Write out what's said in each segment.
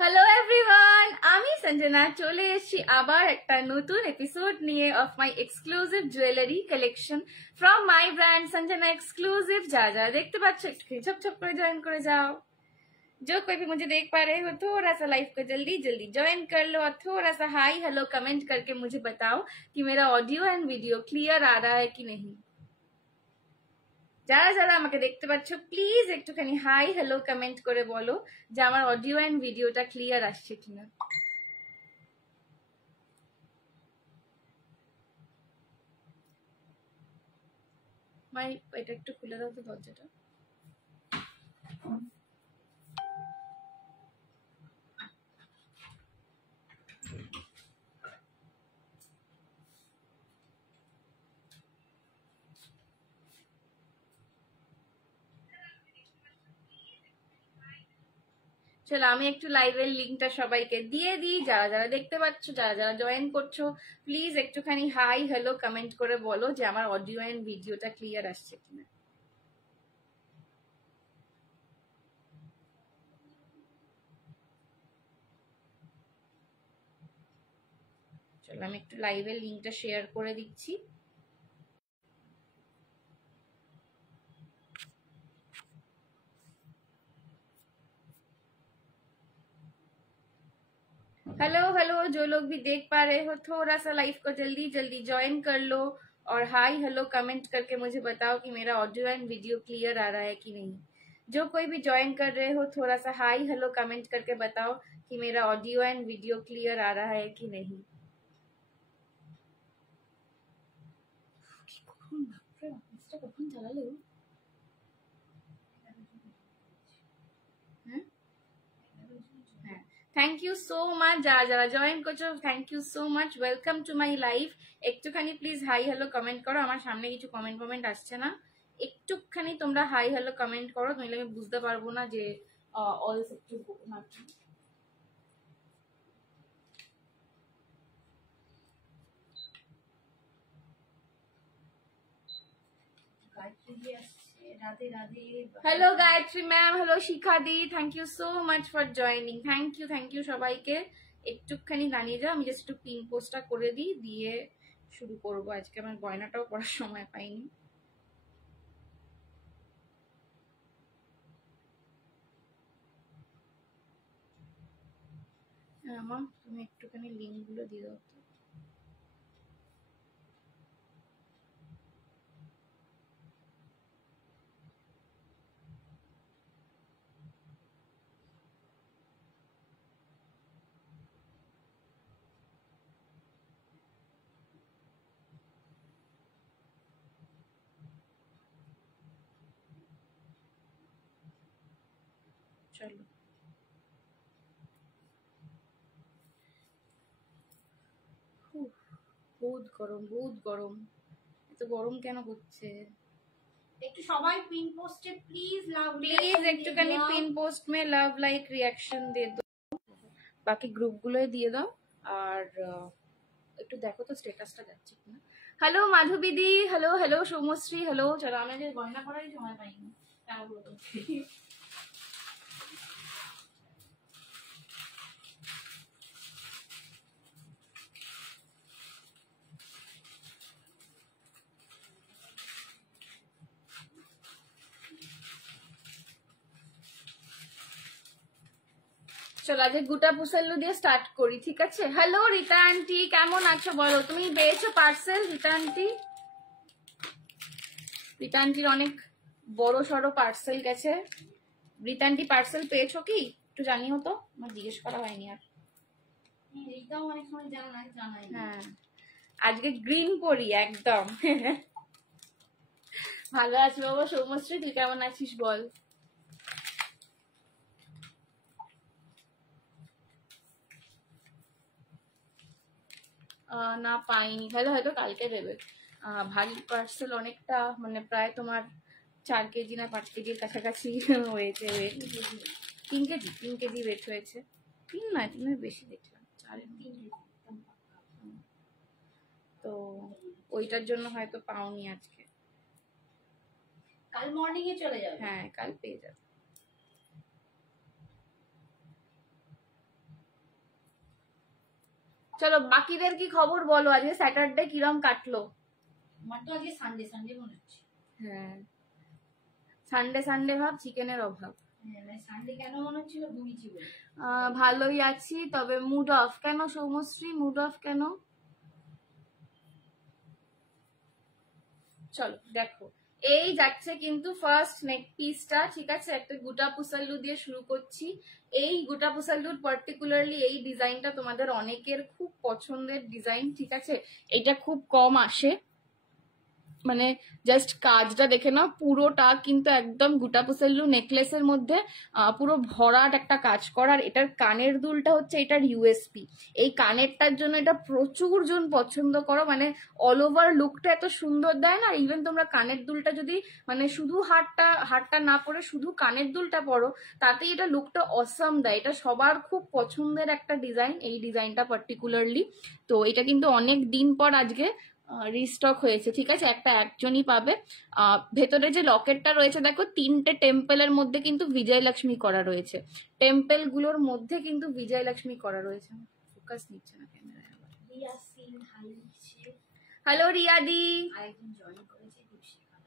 Hello everyone, আমি সঞ্জনা চলে এসেছি আবার একটা নতুন এপিসোড নিয়ে of my exclusive jewellery collection from my brand Sanjana exclusive. যারা দেখতে পাচ্ছ একটু ছপ করে জয়েন করে যাও। जो कोई भी मुझे देख पा रहे हो थोड़ा सा लाइव को जल्दी जल्दी ज्वाइन कर लो और थोड़ा सा हाई हेलो कमेंट करके मुझे बताओ कि मेरा ऑडियो एंड वीडियो क्लियर आ रहा है कि नहीं। যারা যারা আমাকে দেখতে পাচ্ছ প্লিজ একটুখানি হাই হ্যালো কমেন্ট করে বলো যে আমার অডিও এন্ড ভিডিওটা ক্লিয়ার আসছে কিনা। এটা একটু খুলে দাও তো দরজাটা। চলো আমি একটু লাইভের লিঙ্কটা সবাইকে দিয়ে দিই। যারা যারা দেখতে পাচ্ছ, যারা যারা জয়েন করছো প্লিজ একটুখানি হাই হ্যালো কমেন্ট করে বলো যে আমার অডিও এন্ড ভিডিওটা ক্লিয়ার আসছে কিনা। চলো আমি একটু লাইভের লিঙ্কটা শেয়ার করে দিচ্ছি। हेलो हेलो, जो लोग भी देख पा रहे हो थोड़ा सा लाइव को जल्दी जल्दी ज्वाइन कर लो और हाई हेलो कमेंट करके मुझे बताओ कि मेरा ऑडियो एंड वीडियो क्लियर आ रहा है कि नहीं। जो कोई भी ज्वाइन कर रहे हो थोड़ा सा हाई हेलो कमेंट करके बताओ कि मेरा ऑडियो एंड वीडियो क्लियर आ रहा है कि नहीं। থ্যাংক ইউ সো মাচ যারা যারা জয়েন করছো, thank you so much, welcome to my live. একটুখানি প্লিজ হাই হ্যালো কমেন্ট করো, আমার সামনে কিছু কমেন্ট আসছে না। একটুখানি তোমরা হাই হ্যালো কমেন্ট করো, নইলে আমি বুঝতে পারবো না যে অলস একটু hello Gayatri ma'am, hello Shikha the, thank you so much for joining. Thank you সবাইকে। একটুখানি দাঁড়িয়ে যাও, আমি জাস্ট একটু পিন পোস্টটা করে দিই, দিয়ে শুরু করব। আজকে আমার গয়নাটাও পরার সময় পাইনি। মা তুমি একটুখানি লিঙ্কগুলো দিয়ে দাও তো। চলো বহুত গরম, বহুত গরম। এত গরম কেন হচ্ছে? একটু সবাই পিন পোস্টে প্লিজ একটুখানি পিন পোস্ট মে লাভ লাইক রিয়াকশন দিয়ে দাও, বাকি গ্রুপগুলোয় দিয়ে দাও। আর একটু দেখো তো স্ট্যাটাসটা যাচ্ছে কিনা। হ্যালো মাধবীদি, হ্যালো হ্যালো সৌমশ্রী, হ্যালো। চলো আমরা যে গয়না পরারই সময় পাইনি। চলো আজকে গুটা পুসাল্লু দিয়ে স্টার্ট করি, ঠিক আছে? হ্যালো রীতা আন্টি, কেমন আছো বলো? তুমি পেয়েছো পার্সেল রীতা আন্টি? রীতা আন্টির অনেক বড় সড়ো পার্সেল গেছে। রীতা আন্টি পার্সেল পেয়েছো কি একটু জানিও তো, আমার জিজ্ঞেস করা হয়নি আর। এইটাও অনেক সময় জানাই। হ্যাঁ আজকে গ্রিন পরি একদম। ভালো আছি বাবা। সৌমশ্রী তুই কেমন আছিস বল? না পাইনি, হয়তো কালকে দেবে। ভারী পার্সেল অনেকটা, মানে প্রায় তোমার 4 কেজি না 5 কেজির কাছাকাছি হয়েছে ওয়েট। 3 কেজি ওয়েট হয়েছে। 3 নয়, 3 বেশি দেখলাম, 4 3 কেজি। তো ওইটার জন্য হয়তো পাওনি আজকে। কাল মর্নিং এ চলে যাবে। হ্যাঁ, কাল পেয়ে যাবে। চলো বাকিদের কি খবর বলো, আজকে স্যাটারডে কিরম কাটলো? আমার তো আজকে সানডে সানডে মনে হচ্ছে। হ্যাঁ, সানডে সানডে ভাব, চিকেনের অভাব। হ্যাঁ, সানডে কেন মনে হচ্ছিল ঘুমিয়েছি বলে? ভালোই আছি, তবে মুড অফ কেন সৌমশ্রী? মুড অফ কেন? চলো দেখো, এই যাচ্ছে কিন্তু ফার্স্ট নেক পিসটা, ঠিক আছে? একটা গুটা পুসাল্লু দিয়ে শুরু করছি। এই গুটা পুসাল্লুর পার্টিকুলারলি এই ডিজাইনটা তোমাদের অনেকের খুব পছন্দের ডিজাইন, ঠিক আছে? এটা খুব কম আসে, মানে জাস্ট কাজটা দেখে নাও, পুরোটা কিন্তু একদম গুটা পুসাল্লু নেকলেসের মধ্যে পুরো ভরাট একটা কাজ করার। এটার কানের দুলটা হচ্ছে এটার ইউএসপি। এই কানেরটার জন্য এটা প্রচুর জন পছন্দ করো, মানে অল ওভার লুকটা এত সুন্দর দেয় না। ইভেন তোমরা কানের দুলটা যদি মানে শুধু হারটা না পরে শুধু কানের দুলটা পরো, তাতেই এটা লুকটা অসাম দেয়। এটা সবার খুব পছন্দের একটা ডিজাইন, এই ডিজাইনটা পার্টিকুলারলি। তো এটা কিন্তু অনেক দিন পর আজকে রিস্টক হয়েছে, ঠিক আছে? একজনই পাবে। ভেতরে যে লকেটটা রয়েছে দেখো, 3টে টেম্পলের মধ্যে কিন্তু বিজয়লক্ষ্মী করা রয়েছে। টেম্পল গুলোর মধ্যে কিন্তু বিজয়লক্ষ্মী করা রয়েছে। ফোকাস নিচ্ছে না ক্যামেরায়। রিয়া সিং হাই লিখছে। হ্যালো রিয়াদি। আরেকজন জয়েন করেছে দীপশিখা।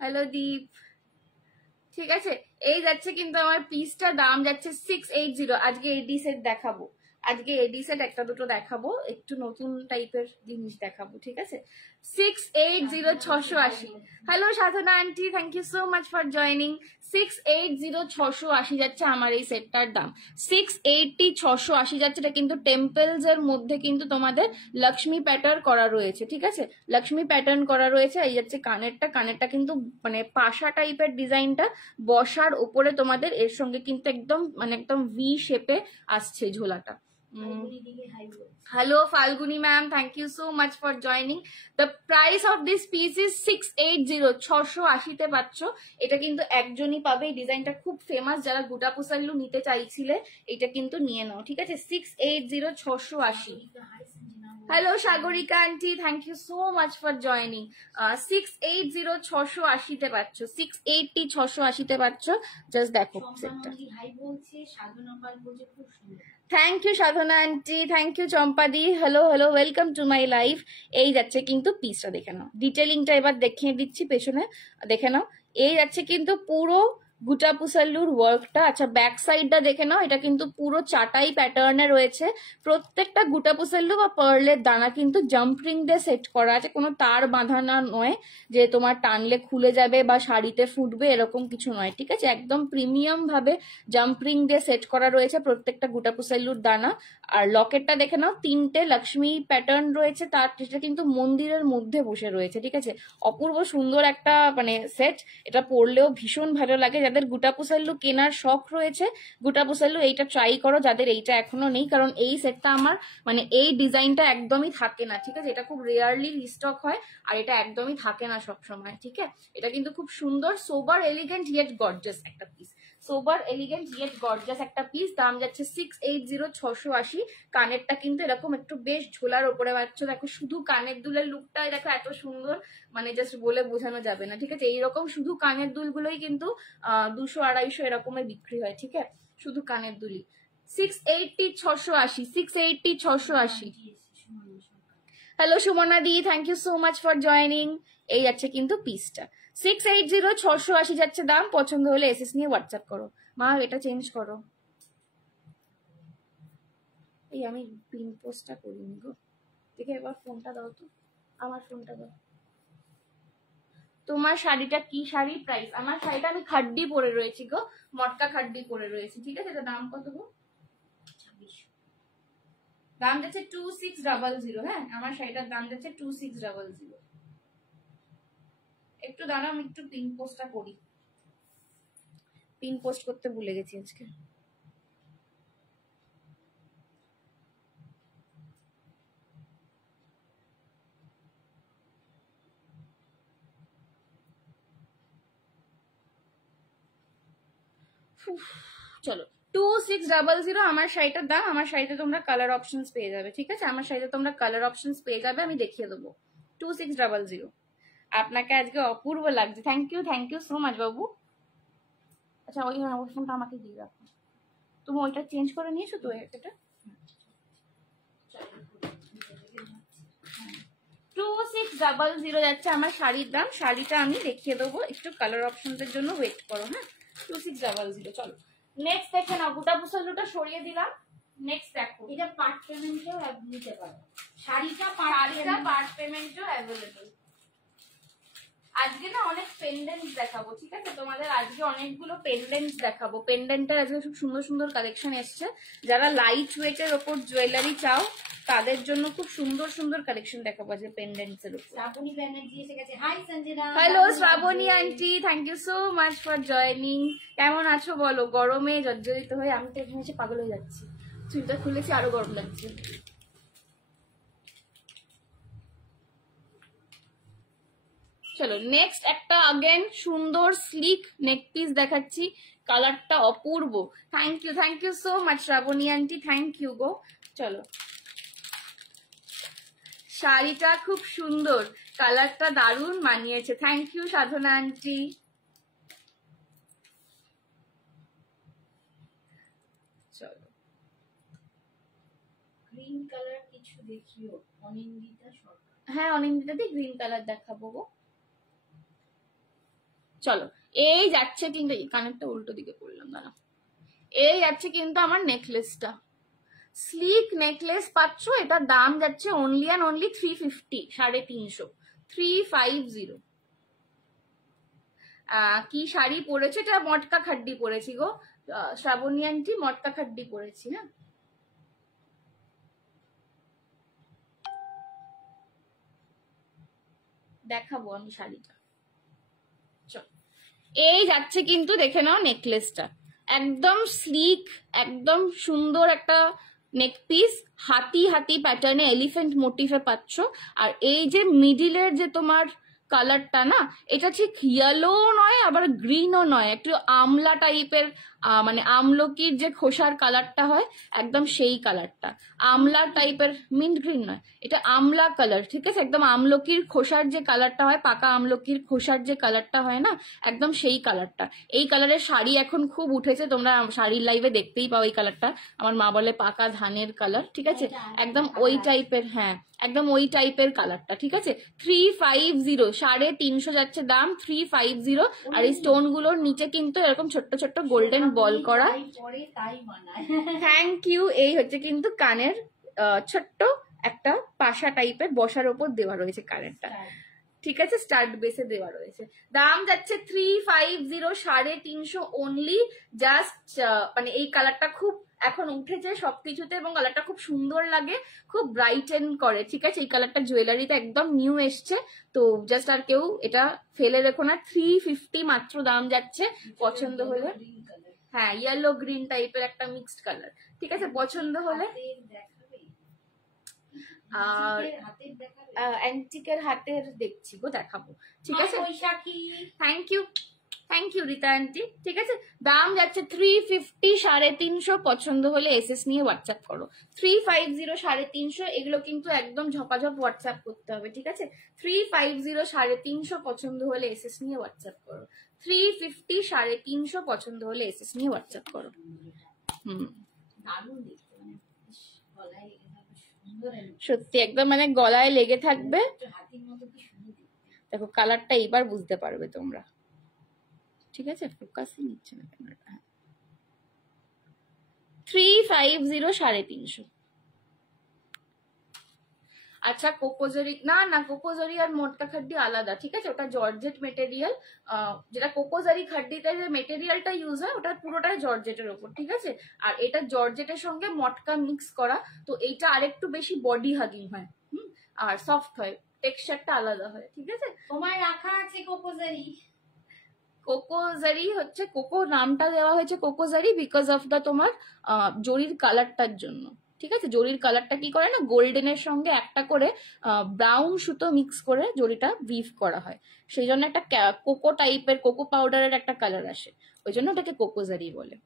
হ্যালো দীপ। ঠিক আছে, এই যাচ্ছে কিন্তু আমার পিসটা, দাম যাচ্ছে 680। আজকে এডি সেট দেখাবো, আজকে এডি সেট একটা দুটো দেখাবো, একটু নতুন টাইপের জিনিস দেখাবো, ঠিক আছে? 680 680। Hello Sadhana aunty, thank you so much for joining. 680 680 যাচ্ছে আমার এই সেটটার দাম। 680 680 যাচ্ছে। এটা কিন্তু টেম্পলস এর মধ্যে কিন্তু তোমাদের লক্ষ্মী প্যাটার্ন করা রয়েছে, ঠিক আছে? লক্ষ্মী প্যাটার্ন করা রয়েছে। এই যাচ্ছে কানেরটা কিন্তু মানে পাশা টাইপের ডিজাইনটা, বসার উপরে তোমাদের এর সঙ্গে কিন্তু একদম ভি শেপে আসছে ঝোলাটা। Hello Falguni ma'am, thank you so much for joining. The price of this piece is 680 680 তে পাচ্ছ। এটা কিন্তু একজনই পাবে। এই ডিজাইনটা খুব ফেমাস, যারা গুটা পুসাল্লু নিতে চাইছিলে এটা কিন্তু নিয়ে নাও, ঠিক আছে? 680 680। Hello Sagarika aunty, thank you so much for joining. 680 680 তে পাচ্ছ, 680 680 তে পাচ্ছ। জাস্ট দেখো সেটটা। Thank you Sadhana aunty, thank you চম্পাদি। Hello welcome to my life. এই যাচ্ছে কিন্তু পিসটা, দেখে নাও। ডিটেলিংটা এবার দেখিয়ে দিচ্ছি, পেছনে দেখে নাও। এই যাচ্ছে কিন্তু পুরো গুটা পুসাল্লুর ওয়ার্কটা। আচ্ছা, ব্যাক সাইডটা দেখে নাও। এটা কিন্তু পুরো চাটাই প্যাটার্নে রয়েছে। প্রত্যেকটা গুটা পুসাল্লু বা পার্লের দানা কিন্তু জাম্পরিং দিয়ে সেট করা আছে, কোনো তার বাঁধানো নয় যে তোমার টানলে খুলে যাবে বা শাড়িতে ফুটবে, এরকম কিছু নয়, ঠিক আছে? একদম প্রিমিয়াম ভাবে জাম্পরিং দিয়ে সেট করা রয়েছে প্রত্যেকটা গুটা পুসাল্লুর দানা। আর লকেটটা দেখে নাও, 3টে লক্ষ্মী প্যাটার্ন রয়েছে, তার সেটা কিন্তু মন্দিরের মধ্যে বসে রয়েছে, ঠিক আছে? অপূর্ব সুন্দর একটা মানে সেট। এটা পরলেও ভীষণ ভালো লাগে। যাদের গুটা পুসাল্লু কেনার শখ রয়েছে, গুটা পুসাল্লু এইটা ট্রাই করো, যাদের এইটা এখনো নেই। কারণ এই সেটটা আমার মানে এই ডিজাইনটা একদমই থাকে না, ঠিক আছে? এটা খুব রেয়ারলি রিস্টক হয়, আর এটা একদমই থাকে না সবসময়, ঠিক আছে? এটা কিন্তু খুব সুন্দর, সোবার এলিগেন্ট ইয়েট গর্জাস একটা পিস। সোবার এলিগেন্ট ইয়েট গর্জাস একটা পিস। দাম যাচ্ছে 680 680। কানেরটা কিন্তু এরকম একটু বেশ ঝোলার ওপরে পাচ্ছ। দেখো শুধু কানের দুলের লুকটা দেখো এত সুন্দর, মানে জাস্ট বলে বোঝানো যাবে না, ঠিক আছে? এইরকম শুধু কানের দুলগুলোই কিন্তু 200 250 এরকমের বিক্রি হয়, ঠিক আছে? শুধু কানের দুলি। 680 680, 680 680। হ্যালো সুমনা দি, thank you so much for joining. এই যাচ্ছে কিন্তু পিসটা 680 680 যাচ্ছে দাম। পছন্দ হলে এসএস নিয়ে হোয়াটসঅ্যাপ করো। মা এটা চেঞ্জ করো। এই আমি পিন পোস্টটা করিনি গো, দেখে এবার ফোনটা দাও তো, আমার ফোনটা দাও। তোমার শাড়িটা কি শাড়ি প্রাইস? আমার শাড়িটা আমি খাড্ডি পরে রয়েছি গো, মটকা খাড্ডি পরে রয়েছি, ঠিক আছে? এটা দাম কত গো? 26। দাম যাচ্ছে 2600। হ্যাঁ, আমার শাড়িটার দাম যাচ্ছে 2600। একটু দাঁড়াও, আমি একটু পিন পোস্টটা করি। পিন পোস্ট করতে ভুলে গেছি আজকে। চলো 2600 আমার শাড়িটার দাম। আমার শাড়িতে তোমরা কালার অপশনস পেয়ে যাবে, ঠিক আছে? আমার শাড়িতে তোমরা কালার অপশনস পেয়ে যাবে, আমি দেখিয়ে দেবো। 2600। আপনাকে আজকে অপূর্ব লাগছে। থ্যাংক ইউ সো মাচ বাবু। আচ্ছা ওই ফোনটা আমাকে দিয়ে রাখো। তুমি ওইটা চেঞ্জ করে নিয়েছো তো? এটা 2600 যাচ্ছে আমার শাড়ির দাম। শাড়িটা আমি দেখিয়ে দেবো, একটু কালার অপশনদের জন্য ওয়েট করো। হ্যাঁ, 2600। চলো নেক্সট দেখে নাও। গোটা পুসলটা সরিয়ে দিলাম। নেক্সট দেখো, এটা পার্ট পেমেন্টও নিতে পারো। শাড়িটা পার্ট পেমেন্টও অ্যাভেলেবল। আজকে না অনেক পেন্ডেন্টস দেখাবো, ঠিক আছে? তোমাদের আজকে অনেকগুলো পেন্ডেন্টস দেখাবো। পেন্ডেন্টের আজকে খুব সুন্দর সুন্দর কালেকশন এসছে। যারা লাইট ওয়েটের ওপর জুয়েলারি চাও তাদের জন্য খুব সুন্দর সুন্দর কালেকশন দেখাবো আজকে পেন্ডেন্টস এর উপর। শ্রাবণী ব্যানার্জি এসে গেছে। Hi Sanjana. Hello Shrabani aunty, thank you so much for joining. কেমন আছো বলো? গরমে জর্জরিত হয়ে আমি তো এখানে এসে পাগল হয়ে যাচ্ছি। চুলটা খুলেছি, আরো গরম লাগছে। চলো নেক্সট একটা अगेन সুন্দর স্লিক নেক পিস দেখাচ্ছি। কালারটা অপূর্ব। Thank you so much Shrabani aunty, thank you গো। চলো, শাড়িটা খুব সুন্দর, কালারটা দারুণ মানিয়েছে। Thank you Sadhana aunty. চলো গ্রিন কালার কিছু দেখিও। অনিন্দিতা সরকার। হ্যাঁ, অনিন্দিতা দি গ্রিন কালার দেখাবো গো। চলো এই যাচ্ছে কিন্তু, কানেরটা উল্টো দিকে করলাম, দাঁড়া। এই যাচ্ছে কিন্তু আমার নেকলেসটা। স্লিক নেকলেস পাচ্ছ, এটার দাম যাচ্ছে অনলি অ্যান্ড অনলি 350, 350, 350। কি শাড়ি পরেছে? এটা মটকা খাড্ডি পরেছি গো শ্রাবণী আন্টি, মটকা খাড্ডি পরেছি। হ্যাঁ, দেখাবো আমি শাড়িটা। এই যাচ্ছে কিন্তু, দেখে নাও নেকলেসটা একদম স্লিক, একদম সুন্দর একটা নেক পিস। হাতি হাতি প্যাটার্নে এলিফ্যান্ট মোটিফে পাচ্ছ। আর এই যে মিডিলের যে তোমার কালারটা না, এটা ঠিক ইয়েলো নয় আবার গ্রিনও নয়, একটু আমলা টাইপের, মানে আমলকির যে খোসার কালারটা হয় একদম সেই কালারটা। আমলা টাইপের, মিন্ট গ্রিন নয়, এটা আমলা কালার, ঠিক আছে? একদম আমলকির খোসার যে কালারটা হয়, পাকা আমলকির খোসার যে কালারটা হয় না, একদম সেই কালারটা। এই কালারের শাড়ি এখন খুব উঠেছে, তোমরা শাড়ির লাইভে দেখতেই পাও এই কালারটা। আমার মা বলে পাকা ধানের কালার, ঠিক আছে? একদম ওই টাইপের, হ্যাঁ একদম ওই টাইপের কালারটা, ঠিক আছে? 350, 350 যাচ্ছে দাম, 350। আর এই স্টোন গুলোর নিচে কিন্তু এরকম ছোট্ট ছোট্ট গোল্ডেন বল করা। Thank you. এই হচ্ছে কিন্তু কানের ছোট্ট একটা পাশা টাইপের বসার ওপর দেওয়া রয়েছে কানেরটা, ঠিক আছে? স্টার্ট বেসে দেওয়া রয়েছে। দাম যাচ্ছে 350, 350 অনলি। জাস্ট মানে এই কালারটা খুব এখন উঠেছে সবকিছুতে এবং কালারটা খুব সুন্দর লাগে, খুব ব্রাইটেন করে, ঠিক আছে? এই কালারটা জুয়েলারিতে একদম নিউ এসছে, তো জাস্ট আর কেউ এটা ফেলে রেখো না। 350 মাত্র দাম যাচ্ছে। পছন্দ হলে, হ্যাঁ ইয়েলো গ্রিন টাইপের একটা মিক্সড কালার, ঠিক আছে? পছন্দ হলে। আর অ্যান্টিকের হাতের দেখছি গো, দেখাবো, ঠিক আছে? থ্যাংক ইউ রীতা আন্টি, ঠিক আছে? দাম যাচ্ছে 350, 350। পছন্দ হলে এসএস নিয়ে হোয়াটসঅ্যাপ করো। 350, 350, এগুলো কিন্তু একদম ঝপাঝপ হোয়াটসঅ্যাপ করতে হবে, ঠিক আছে? 350, 350। পছন্দ হলে এসএস নিয়ে হোয়াটসঅ্যাপ করো। 350, 350। পছন্দ হলে এসএস নিয়ে হোয়াটসঅ্যাপ করো। সত্যি একদম মানে গলায় লেগে থাকবে। দেখো কালারটা এইবার বুঝতে পারবে তোমরা, ঠিক আছে? ফোকাসই নিচ্ছে না ক্যামেরাটা। 350, 350। আচ্ছা কোকোজরি, না কোকোজরি আর মোটকা খাড্ডি আলাদা, ঠিক আছে? ওটা জর্জেট মেটেরিয়াল। যেটা কোকোজরি খাড্ডিতে যে মেটেরিয়ালটা ইউজ হয় ওটা পুরোটাই জর্জেটের ওপর, ঠিক আছে? আর এটা জর্জেটের সঙ্গে মটকা মিক্স করা, তো এইটা আরেকটু বেশি বডি হাগিং হয়, আর সফট হয়, টেক্সচারটা আলাদা হয়, ঠিক আছে? তোমার রাখা আছে কোকোজারি। কোকোজারি হচ্ছে, কোকো নামটা দেওয়া হয়েছে কোকোজারি বিকজ অফ দা তোমার জরির কালারটার জন্য, ঠিক আছে? জরির কালারটা কি করে না, গোল্ডেনের সঙ্গে একটা করে ব্রাউন সুতো মিক্স করে জরিটা উইভ করা হয়, সেই জন্য একটা কোকো টাইপের, কোকো পাউডারের একটা কালার আসে, ওই জন্য ওটাকে কোকোজারি বলে।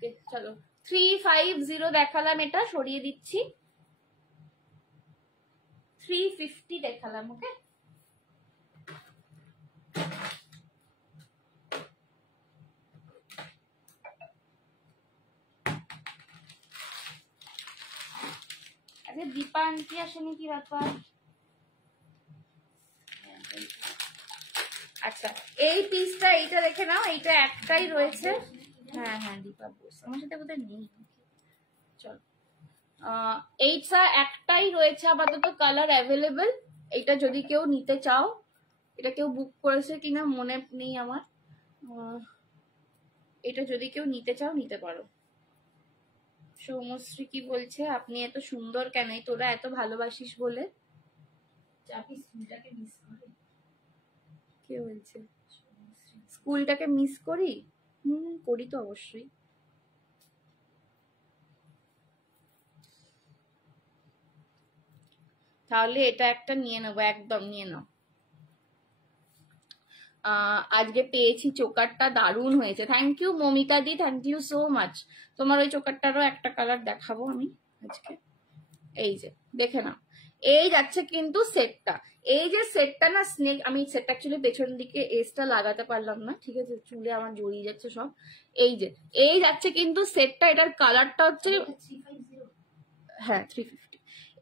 ওকে চলো 350 দেখালাম, এটা সরিয়ে দিচ্ছি, 350 দেখালাম। ওকে আচ্ছা দীপা আন্টি আসেনি, কি ব্যাপার? আচ্ছা এই পিসটা, এইটা দেখে নাও, এইটা একটাই রয়েছে। হ্যাঁ হ্যাঁ দীপা বস আমার সাথে বোধহয় নেই। চল এইটা একটাই রয়েছে আপাতত, কালার অ্যাভেলেবেল। এটা যদি কেউ নিতে চাও, এটা কেউ বুক করেছে কিনা মনে নেই আমার, এটা যদি কেউ নিতে চাও নিতে পারো। সৌমশ্রী কি বলছে, আপনি এত সুন্দর কেন, তোরা এত ভালোবাসিস বলে? কে বলছে স্কুলটাকে মিস করি? করি তো অবশ্যই। তাহলে এটা একটা নিয়ে নেবো, একদম নিয়ে নাও। আজকে পেয়েছি চোকারটা, দারুণ হয়েছে। থ্যাংক ইউ মমিতা দি, থ্যাংক ইউ সো মাচ। তোমার ওই চোকারটারও একটা কালার দেখাবো আমি আজকে। এই যে দেখে নাও, এই যাচ্ছে কিন্তু সেটটা। এই যে সেটটা না স্নেক, আমি সেটটা অ্যাকচুয়ালি পেছন দিকে এসটা লাগাতে পারলাম না, ঠিক আছে, চুলে আমার জড়িয়ে যাচ্ছে সব। এই যে এই যাচ্ছে কিন্তু সেটটা, এটার কালারটা হচ্ছে, হ্যাঁ 350।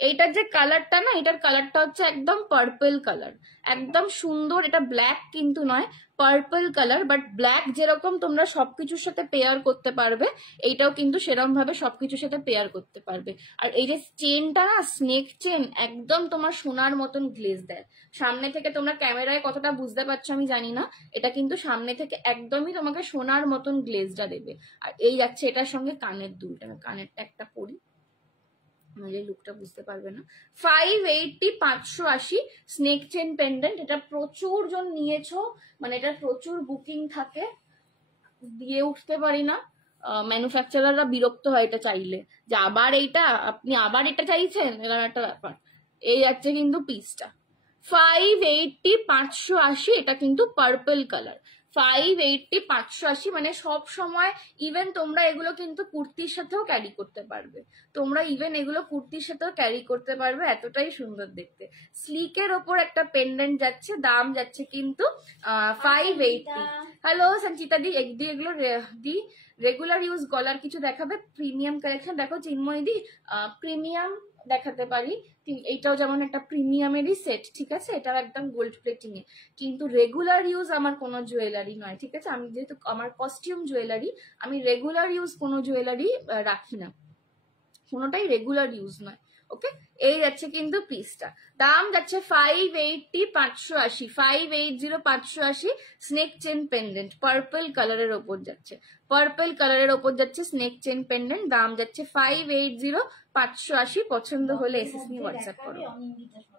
এইটার যে কালারটা না, এটার কালারটা হচ্ছে একদম পার্পল কালার, একদম সুন্দর। এটা ব্ল্যাক কিন্তু নয়, পার্পল কালার। বাট ব্ল্যাক যেরকম তোমরা সবকিছুর সাথে পেয়ার করতে পারবে, এইটাও কিন্তু সেরকম ভাবে সবকিছুর সাথে পেয়ার করতে পারবে। আর এই যে চেনটা না, স্নেক চেন, একদম তোমার সোনার মতন গ্লেজ দেয়। সামনে থেকে তোমরা ক্যামেরায় কতটা বুঝতে পারছো আমি জানি না, এটা কিন্তু সামনে থেকে একদমই তোমাকে সোনার মতন গ্লেজটা দেবে। আর এই যাচ্ছে এটার সঙ্গে কানের দুলটা, কানেরটা একটা পরি, আমাদের লুকটা বুঝতে পারবে না। 580 580 স্নেক চেন পেন্ডেন্ট। এটা প্রচুর জন নিয়েছো, মানে এটা প্রচুর বুকিং থাকে, দিয়ে উঠতে পারি না। ম্যানুফ্যাকচারাররা বিরক্ত হয় এটা চাইলে, যে আবার এইটা আপনি আবার এটা চাইছেন, এরকম একটা ব্যাপার। এই যাচ্ছে কিন্তু পিসটা 580 580, এটা কিন্তু পার্পল কালার। 580 580 মানে সব সময়, ইভেন তোমরা এগুলো কিন্তু কুর্তির সাথেও ক্যারি করতে পারবে। তোমরা ইভেন এগুলো কুর্তির সাথেও ক্যারি করতে পারবে, এতটাই সুন্দর দেখতে। স্লিকের ওপর একটা পেন্ডেন্ট যাচ্ছে, দাম যাচ্ছে কিন্তু 580। হ্যালো সঞ্চিতা দি, এগুলো দি রেগুলার ইউজ গলার কিছু দেখাবে? প্রিমিয়াম কালেকশন দেখো চিন্ময় দি, প্রিমিয়াম দেখাতে পারি। এইটাও যেমন একটা প্রিমিয়ামেরই সেট, ঠিক আছে, এটাও একদম গোল্ড প্লেটিং এ। কিন্তু রেগুলার ইউজ আমার কোনো জুয়েলারি নয়, ঠিক আছে। আমি যেহেতু আমার কস্টিউম জুয়েলারি, আমি রেগুলার ইউজ কোনো জুয়েলারি রাখি না, কোনোটাই রেগুলার ইউজ নয়। ওকে এই যাচ্ছে কিন্তু পিসটা, দাম যাচ্ছে 580 580, 580 580। স্নেক চেন পেন্ডেন্ট পার্পল কালারের ওপর যাচ্ছে, পার্পল কালারের ওপর যাচ্ছে স্নেক চেন পেন্ডেন্ট, দাম যাচ্ছে 580 580। পছন্দ হলে এসএস নিয়ে হোয়াটসঅ্যাপ করো।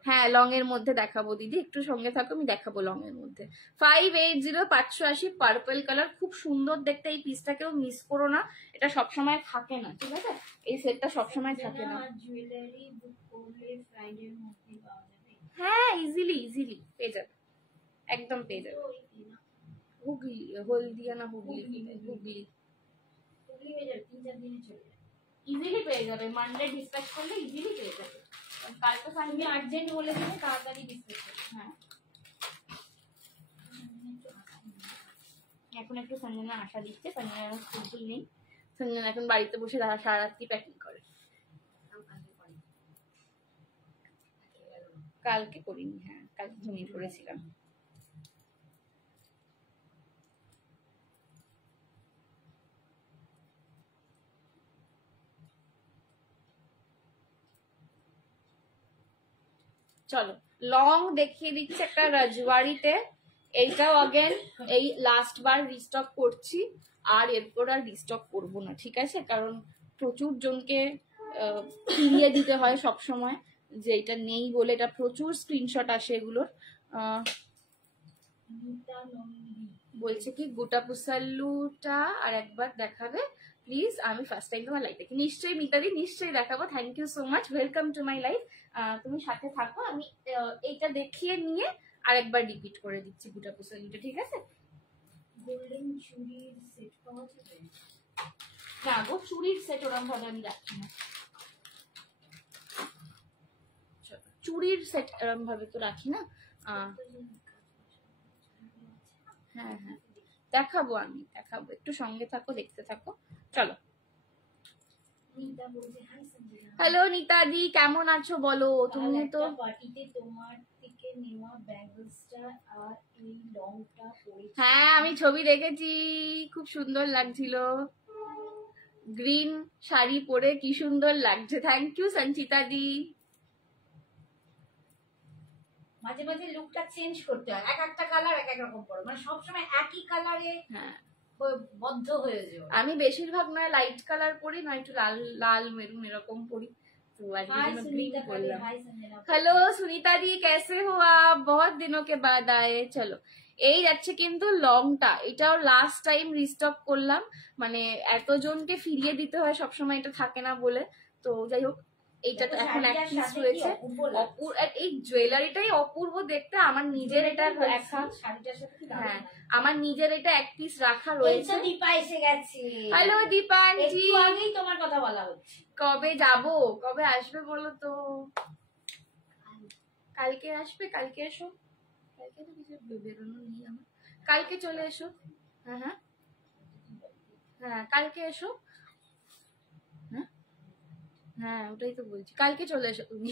হ্যাঁ লং এর মধ্যে দেখাবো দিদি, একটু সঙ্গে থাকো, আমি দেখাবো লং এর মধ্যে। 580 580 পার্পল কালার, খুব সুন্দর দেখতে। এই পিসটাকেও মিস করো না, এটা সবসময় থাকে না, ঠিক আছে, এই সেটটা সবসময় থাকে না। হ্যাঁ ইজিলি ইজিলি পেয়ে যাবে, একদম পেয়ে যাবে। হুগলি, হলদিয়া না হুগলি, হুগলি ইজিলি পেয়ে যাবে। মানডে ডিসপ্যাচ করলে ইজিলি পেয়ে যাবে। কালকে সানডে আর্জেন্ট বলে দিলে তাড়াতাড়ি ডিসপ্যাচ করবে। হ্যাঁ এখন একটু সঞ্জনা আশা দিচ্ছে, সঞ্জনা স্কুল নেই, সঞ্জনা এখন বাড়িতে বসে সারা রাত্রি প্যাকিং করে। কালকে করিনি, হ্যাঁ কালকে ঘুমিয়ে পড়েছিলাম। চলো লং দেখিয়ে দিচ্ছি একটা রাজওয়াড়িতে। এইটাও আগেন এই লাস্ট বার রিস্টক করছি, আর এরপর আর রিস্টক করবো না, ঠিক আছে, কারণ প্রচুর জনকে ফিরিয়ে দিতে হয় সব সময়, যে এটা নেই বলে। এটা প্রচুর স্ক্রিনশট আসে এগুলোর। বলছে কি গোটা পুসাল্লুটা আর একবার দেখাবে প্লিজ, আমি ফার্স্ট টাইম তোমার লাইভ দেখি। নিশ্চয়ই মিতাদি, নিশ্চয়ই দেখাবো। Thank you so much, welcome to my life. তুমি সাথে থাকো, আমি এইটা দেখিয়ে নিয়ে আরেকবার রিপিট করে দিচ্ছি গোটা পুসাল্লুটা, ঠিক আছে। গোল্ডেন চুড়ির সেট পাওয়া যাবে? না গো, চুড়ির সেট ওরম ভাবে আমি রাখি না, চুড়ির সেট এরম ভাবে তো রাখি না। হ্যাঁ হ্যাঁ দেখাবো, আমি দেখাবো, একটু সঙ্গে থাকো, দেখতে থাকো, চলো। হ্যালো নিতাদি, কেমন আছো বলো? তুমি তো পার্টিতে তোমার থেকে নেওয়া ব্যাঙ্গলসটা আর এই লংটা পরে, হ্যাঁ আমি ছবি দেখেছি, খুব সুন্দর লাগছিল, গ্রিন শাড়ি পরে কি সুন্দর লাগছে। থ্যাংক ইউ সঞ্চিতা দি। মাঝে মাঝে লুকটা চেঞ্জ করতে হয়, এক একটা কালার এক এক রকম পড়ো, মানে সবসময় একই কালারে হ্যাঁ বদ্ধ হয়ে যাও। আমি বেশিরভাগ নয় লাইট কালার পরি, নয় একটু লাল লাল মেরুন এরকম পরি, তো আজকে গ্রিন করলাম। हेलो सुनीता दी, कैसे हो आप? बहुत दिनों के बाद आए। चलो, এই যাচ্ছে কিন্তু লংটা, এটাও লাস্ট টাইম রিস্টক করলাম, মানে এতজনকে ফিরিয়ে দিতে হয় সবসময়, এটা থাকে না বলে, তো যাই হোক এইটা তো এখন এক পিস রয়েছে। এই জুয়েলারিটাই অপূর্ব দেখতে, আমার নিজের এটা রাখা, হ্যাঁ আমার নিজের এটা এক পিস রাখা রয়েছে। দীপা এসে গেছে। হ্যালো দীপা আন্টি, আগেই তোমার কথা বলা হচ্ছে, কবে যাবো, কবে আসবে বলো তো? কালকে আসবে, কালকে এসো, কালকে তো কিছু বেরোনো নেই আমার, কালকে চলে এসো। হ্যাঁ হ্যাঁ হ্যাঁ কালকে এসো। হ্যাঁ হ্যাঁ ওটাই তো বলছি, কালকে চলে এসো তুমি।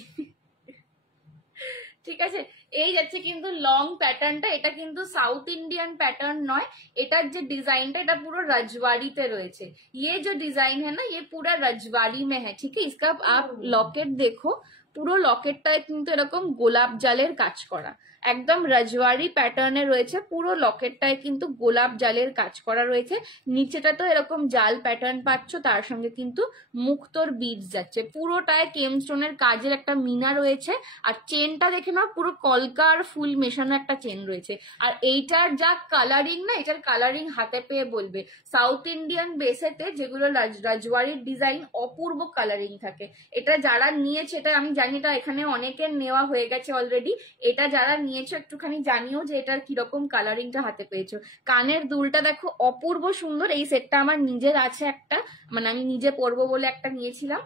ঠিক আছে, এই যাচ্ছে কিন্তু লং প্যাটার্নটা, এটা কিন্তু সাউথ ইন্ডিয়ান প্যাটার্न নয়, এটার যে ডিজাইনটা এটা পুরো रजवाड़ी রয়েছে। ये जो डिजाइन है ना ये पूरा रजवाड़ी में है, ठीक है। इसका आप लॉकेट देखो, পুরো লকেটটায় কিন্তু এরকম গোলাপ জালের কাজ করা, একদম রাজওয়াড়ি প্যাটার্নে রয়েছে, পুরো লকেটটায় কিন্তু গোলাপ জালের কাজ করা রয়েছে। নিচেটা তো এরকম জাল প্যাটার্ন পাচ্ছ, তার সঙ্গে কিন্তু মুক্তোর বিডস যাচ্ছে, পুরোটায় কেমস্টোনের কাজের একটা মিনা রয়েছে, আর চেনটা দেখে নাও পুরো কলকার ফুল মেশানো একটা চেন রয়েছে। আর এইটার যা কালারিং না, এটার কালারিং হাতে পেয়ে বলবে, সাউথ ইন্ডিয়ান বেসেতে যেগুলো রাজওয়াড়ির ডিজাইন অপূর্ব কালারিং থাকে। এটা যারা নিয়েছে, এটা আমি জানি, এটা এখানে অনেকের নেওয়া হয়ে গেছে অলরেডি, এটা যারা নিয়েছো একটুখানি জানিও যে এটার কিরকম কালারিংটা হাতে পেয়েছো। কানের দুলটা দেখো অপূর্ব সুন্দর, এই সেটটা আমার নিজের আছে একটা, মানে আমি নিজে পরবো বলে একটা নিয়েছিলাম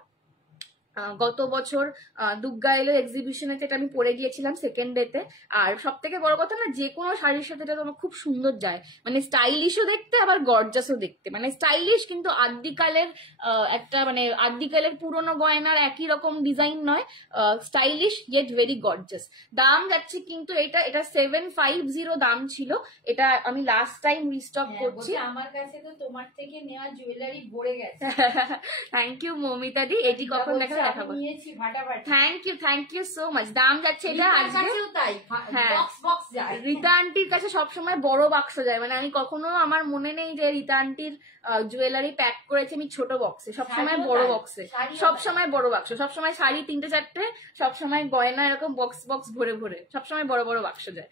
গত বছর দুর্গা এলো এক্সিবিশনে, এটা আমি পরে গিয়েছিলাম সেকেন্ড ডেতে। আর সব থেকে বড় কথা না, যে কোনো শাড়ির সাথে এটা তোমার খুব সুন্দর যায়, মানে স্টাইলিশও দেখতে আবার গর্জাসও দেখতে, মানে স্টাইলিশ কিন্তু আদিকালের একটা, মানে আদিকালের পুরোনো গয়নার একই রকম ডিজাইন নয়, স্টাইলিশ ইয়েট ভেরি গর্জাস। দাম যাচ্ছে কিন্তু এটা 750 দাম ছিল, এটা আমি লাস্ট টাইম রিস্টক করছি। আমার কাছে তো তোমার থেকে নেওয়া জুয়েলারি ভরে গেছে। থ্যাংক ইউ মৌমিতা দি, এটি কখন দেখা দেখাবো। Thank you so much. দাম যাচ্ছে এটা রীতা আন্টির কাছে সবসময় বড় বাক্স যায়, মানে আমি কখনো, আমার মনে নেই যে রীতা আন্টির জুয়েলারি প্যাক করেছে আমি ছোট বক্সে, সবসময় বড় বক্সে, সবসময় বড় বাক্স, সবসময় শাড়ি 3-4টে, সবসময় গয়না এরকম বক্স বক্স ভরে ভরে, সবসময় বড় বড় বাক্স যায়।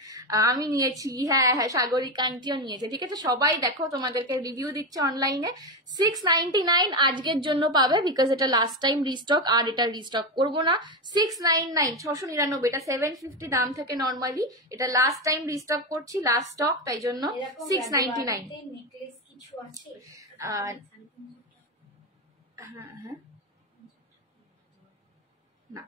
আমি নিয়েছি, হ্যাঁ হ্যাঁ সাগরিকা আন্টিও নিয়েছে। ঠিক আছে, সবাই দেখো, তোমাদেরকে রিভিউ দিচ্ছে অনলাইনে। 699 আজকের জন্য পাবে, বিকজ এটা লাস্ট টাইম রিস্টক, আর এটা রিস্টক করবো না। 699 699, এটা 750 দাম থেকে নর্মালি, এটা লাস্ট টাইম রিস্টক করছি, লাস্ট স্টক, তাই জন্য 699। হ্যাঁ হ্যাঁ না,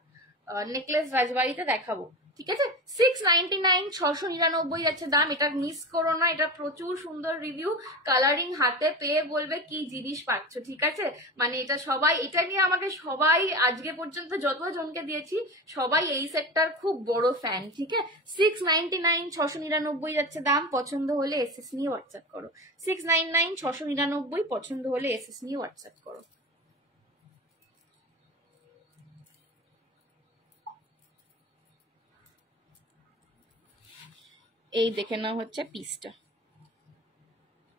নেকলেস রাজবাড়িতে দেখাবো, ঠিক আছে। 699 699 যাচ্ছে দাম, এটা মিস করো না, এটা প্রচুর সুন্দর রিভিউ, কালারিং হাতে পেয়ে বলবে কি জিনিস পাচ্ছ, ঠিক আছে। মানে এটা সবাই, এটা নিয়ে আমাকে সবাই আজকে পর্যন্ত যতজনকে দিয়েছি সবাই এই সেটটার খুব বড় ফ্যান, ঠিক আছে। 699 699 যাচ্ছে দাম, পছন্দ হলে এসএস নিয়ে হোয়াটসঅ্যাপ করো। 699 699, পছন্দ হলে এসএস নিয়ে হোয়াটসঅ্যাপ করো। এই দেখে নাও হচ্ছে পিসটা,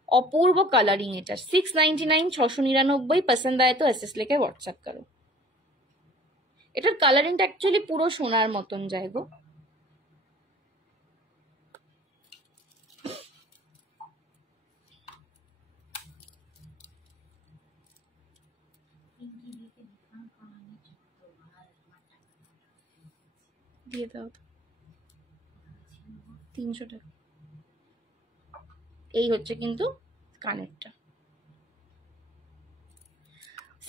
অপূর্ব কালারিং এটা। 699 699, পছন্দ আয় তো এসএস লেকে হোয়াটসঅ্যাপ করো। এটার কালারিংটা অ্যাকচুয়ালি পুরো সোনার মতন যায় গো। দিয়ে দাও 300 টাকা। এই হচ্ছে কিন্তু কানেরটা,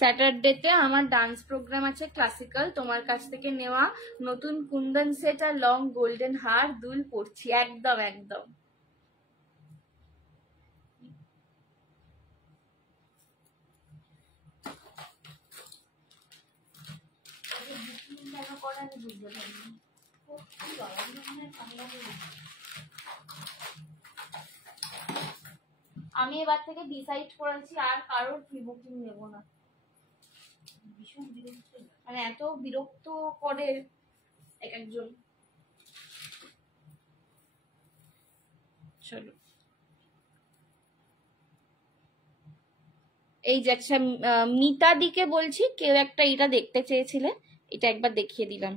স্যাটারডেতে আমার ডান্স প্রোগ্রাম আছে ক্লাসিক্যাল, তোমার কাছ থেকে নেওয়া নতুন কুন্দন সেট আর লং গোল্ডেন হার দুল পরছি। একদম একদম। আমি এবার থেকে ডিসাইড করেছি আর কারোর প্রি বুকিং নেব না। ভীষণ বিরক্ত, মানে এত বিরক্ত করে এক একজন। চলো এই যে একটা মিতা দিকে বলছি, কেউ একটা এটা দেখতে চেয়েছিলে, এটা একবার দেখিয়ে দিলাম।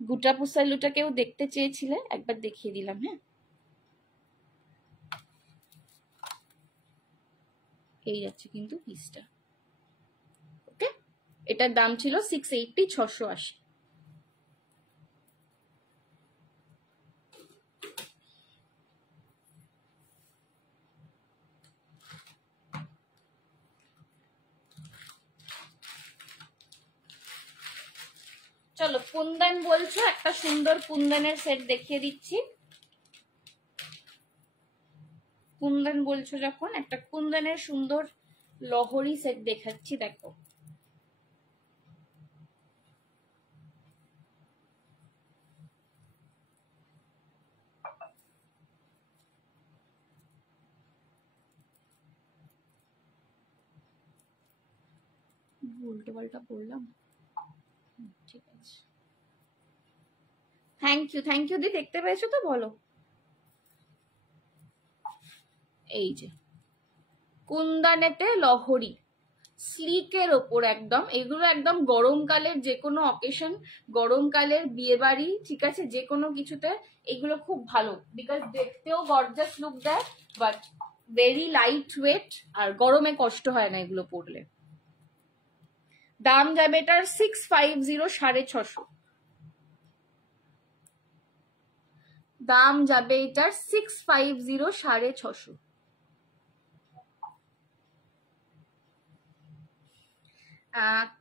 গুটা পুসালুটা কেউ দেখতে চেয়েছিলে, একবার দেখিয়ে দিলাম। হ্যাঁ এই যাচ্ছে কিন্তু পিসটা। ওকে, এটার দাম ছিল 680, 680। চলো কুন্দন বলছো, একটা সুন্দর কুন্দনের সেট দেখিয়ে দিচ্ছি। কুন্দন বলছো যখন, একটা কুন্দনের সুন্দর লহরি সেট দেখাচ্ছি, দেখো। উল্টো পাল্টা বললাম, ঠিক আছে। থ্যাংক ইউ দি, দেখতে পেয়েছো তো? বলো। এই যে কুন্দানেতে লহরি, স্লিকের ওপর একদম, এগুলো একদম গরমকালের যে কোনো অকেশন, গরমকালের বিয়ে বাড়ি, ঠিক আছে, যে কোনো কিছুতে এগুলো খুব ভালো, বিকজ দেখতেও গর্জাস লুক দেয়, বাট ভেরি লাইট ওয়েট, আর গরমে কষ্ট হয় না এগুলো পরলে। দাম যাবে এটার 650, 650। দাম যাবে এটার 650, 650।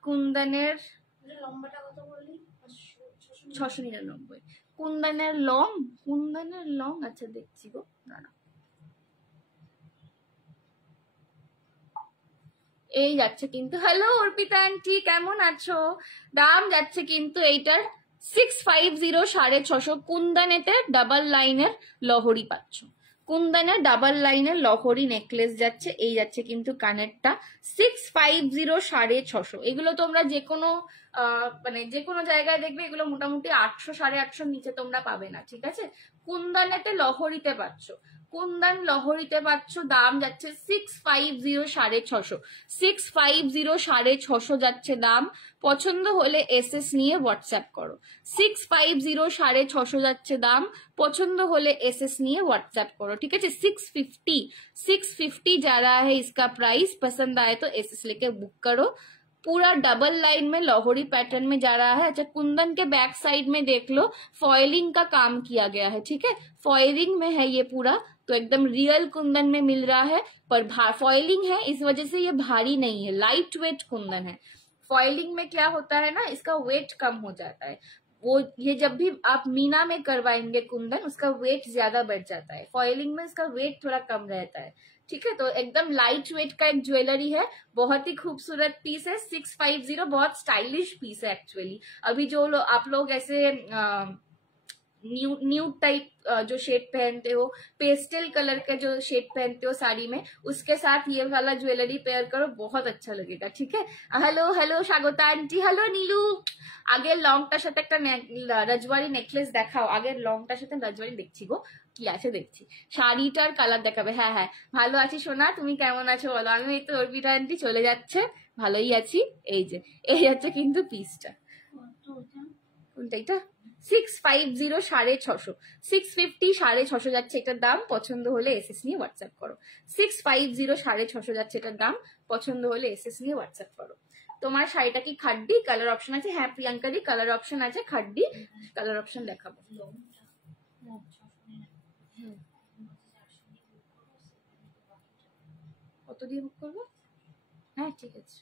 কুন্দনের লম্বাটা কত বললি? 699। কুন্দনের লং, আচ্ছা দেখছি গো, দাঁড়া। এই যাচ্ছে কিন্তু, হ্যালো অর্পিতা আন্টি, কেমন আছো? দাম যাচ্ছে কিন্তু এইটার 650, 650। কুন্দনেতে ডাবল লাইনের লহরি পাচ্ছ, কুন্দনের ডাবল লাইনের লহরি নেকলেস যাচ্ছে, এই যাচ্ছে কিন্তু কানেরটা 650, 650। এগুলো তোমরা যে কোনো মানে যে কোনো জায়গায় দেখবে এগুলো মোটামুটি 800, 850 নিচে তোমরা পাবে না, ঠিক আছে। কুন্দনেতে লহরিতে পাচ্ছ, কুন্দন লহরিতে পাচ্ছ, দাম যাচ্ছে 650, 650। 650, 650 যাচ্ছে দাম। পছন্দ হলে এসএস নিয়ে হোয়াটসঅ্যাপ করো। 650, 650 যাচ্ছে দাম। पसंद होले एसएस निये व्हाट्सएप करो, ठीक है। 650 जा रहा है इसका प्राइस, पसंद आए तो एसएस लेके बुक करो। पूरा डबल लाइन में लाहौरी पैटर्न में जा रहा है। अच्छा, कुंदन के बैक साइड में देख लो, फॉइलिंग का काम किया गया है, ठीक है। फॉइलिंग में है ये पूरा, तो एकदम रियल कुंदन में मिल रहा है, पर फॉइलिंग है इस वजह से ये भारी नहीं है, लाइट वेट कुंदन है। फॉइलिंग में क्या होता है ना, इसका वेट कम हो जाता है, वो ये जब भी आप मीना में करवाएंगे कुंदन, उसका वेट ज्यादा बढ़ जाता है, फॉइलिंग में इसका वेट थोड़ा कम रहता है, ठीक है। तो एकदम लाइट वेट का एक ज्वेलरी है, बहुत ही खूबसूरत पीस है। 650 बहुत स्टाइलिश पीस है एक्चुअली। अभी जो आप लोग ऐसे न्यू टाइप जो शेड पहनते हो, पेस्टल कलर का जो शेड पहनते हो साड़ी में, उसके साथ ये वाला ज्वेलरी पेयर करो, बहुत अच्छा लगेगा, ठीक है। हेलो हेलो स्वागता आंटी, हेलो नीलू। आगे लंगटार साथे একটা রাজবাড়ি নেকলেস দেখাও, আগে লংটার সাথে রাজবাড়ি দেখছি গো, কি আছে দেখছি। শাড়িটার কালার দেখাবে, হ্যাঁ হ্যাঁ ভালো আছি সোনা, তুমি কেমন আছো বলো। আমি এই তো অর্পিতা আন্টি চলে যাচ্ছে, ভালোই আছি। এই যে এই হচ্ছে কিন্তু পিসটা, কোনটা এটা 650 650, 650 650 যাচ্ছে এটার দাম। পছন্দ হলে এসএস নিয়ে হোয়াটসঅ্যাপ করো। 650 650 যাচ্ছে এটার দাম, পছন্দ হলে এসএস নিয়ে হোয়াটসঅ্যাপ করো। তোমার শাড়িটা কি খাড্ডি কালার অপশন আছে? হ্যাঁ প্রিয়াঙ্কাদি কালার অপশন আছে, খাড্ডি কালার অপশন দেখাবো। কত দিয়ে বুক করবো? হ্যাঁ ঠিক আছে।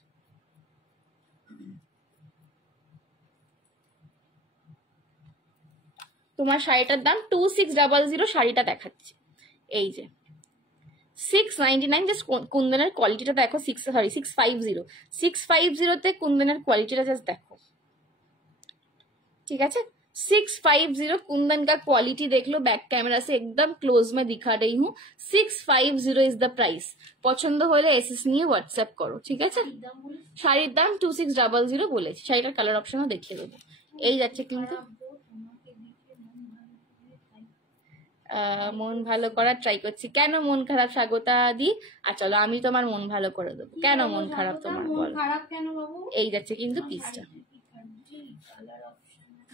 তোমার শাড়িটার দাম 2600, শাড়িটা দেখাচ্ছি এই যে 699, জাস্ট কুন্দনের কোয়ালিটিটা দেখো। 650 কুন্দনের কোয়ালিটিটা জাস্ট দেখো, ठीक है। 650 कुंदन का क्वालिटी देख लो, बैक कैमरा से एकदम क्लोज में दिखा रही हूँ। 650 इज द प्राइस। পছন্দ হলে এসএস নিয়ে হোয়াটসঅ্যাপ করো, ঠিক আছে। শাড়ির দাম 2600 বলেছি, শাড়িটার কালার অপশনও দেখিয়ে দেবো। এই যাচ্ছে কিন্তু মন ভালো করার ট্রাই করছি। কেন মন খারাপ স্বাগতা দি? আর চলো আমি তোমার মন ভালো করে দেবো। কেন মন খারাপ তোমার বলো? এই যাচ্ছে কিন্তু পিসটা।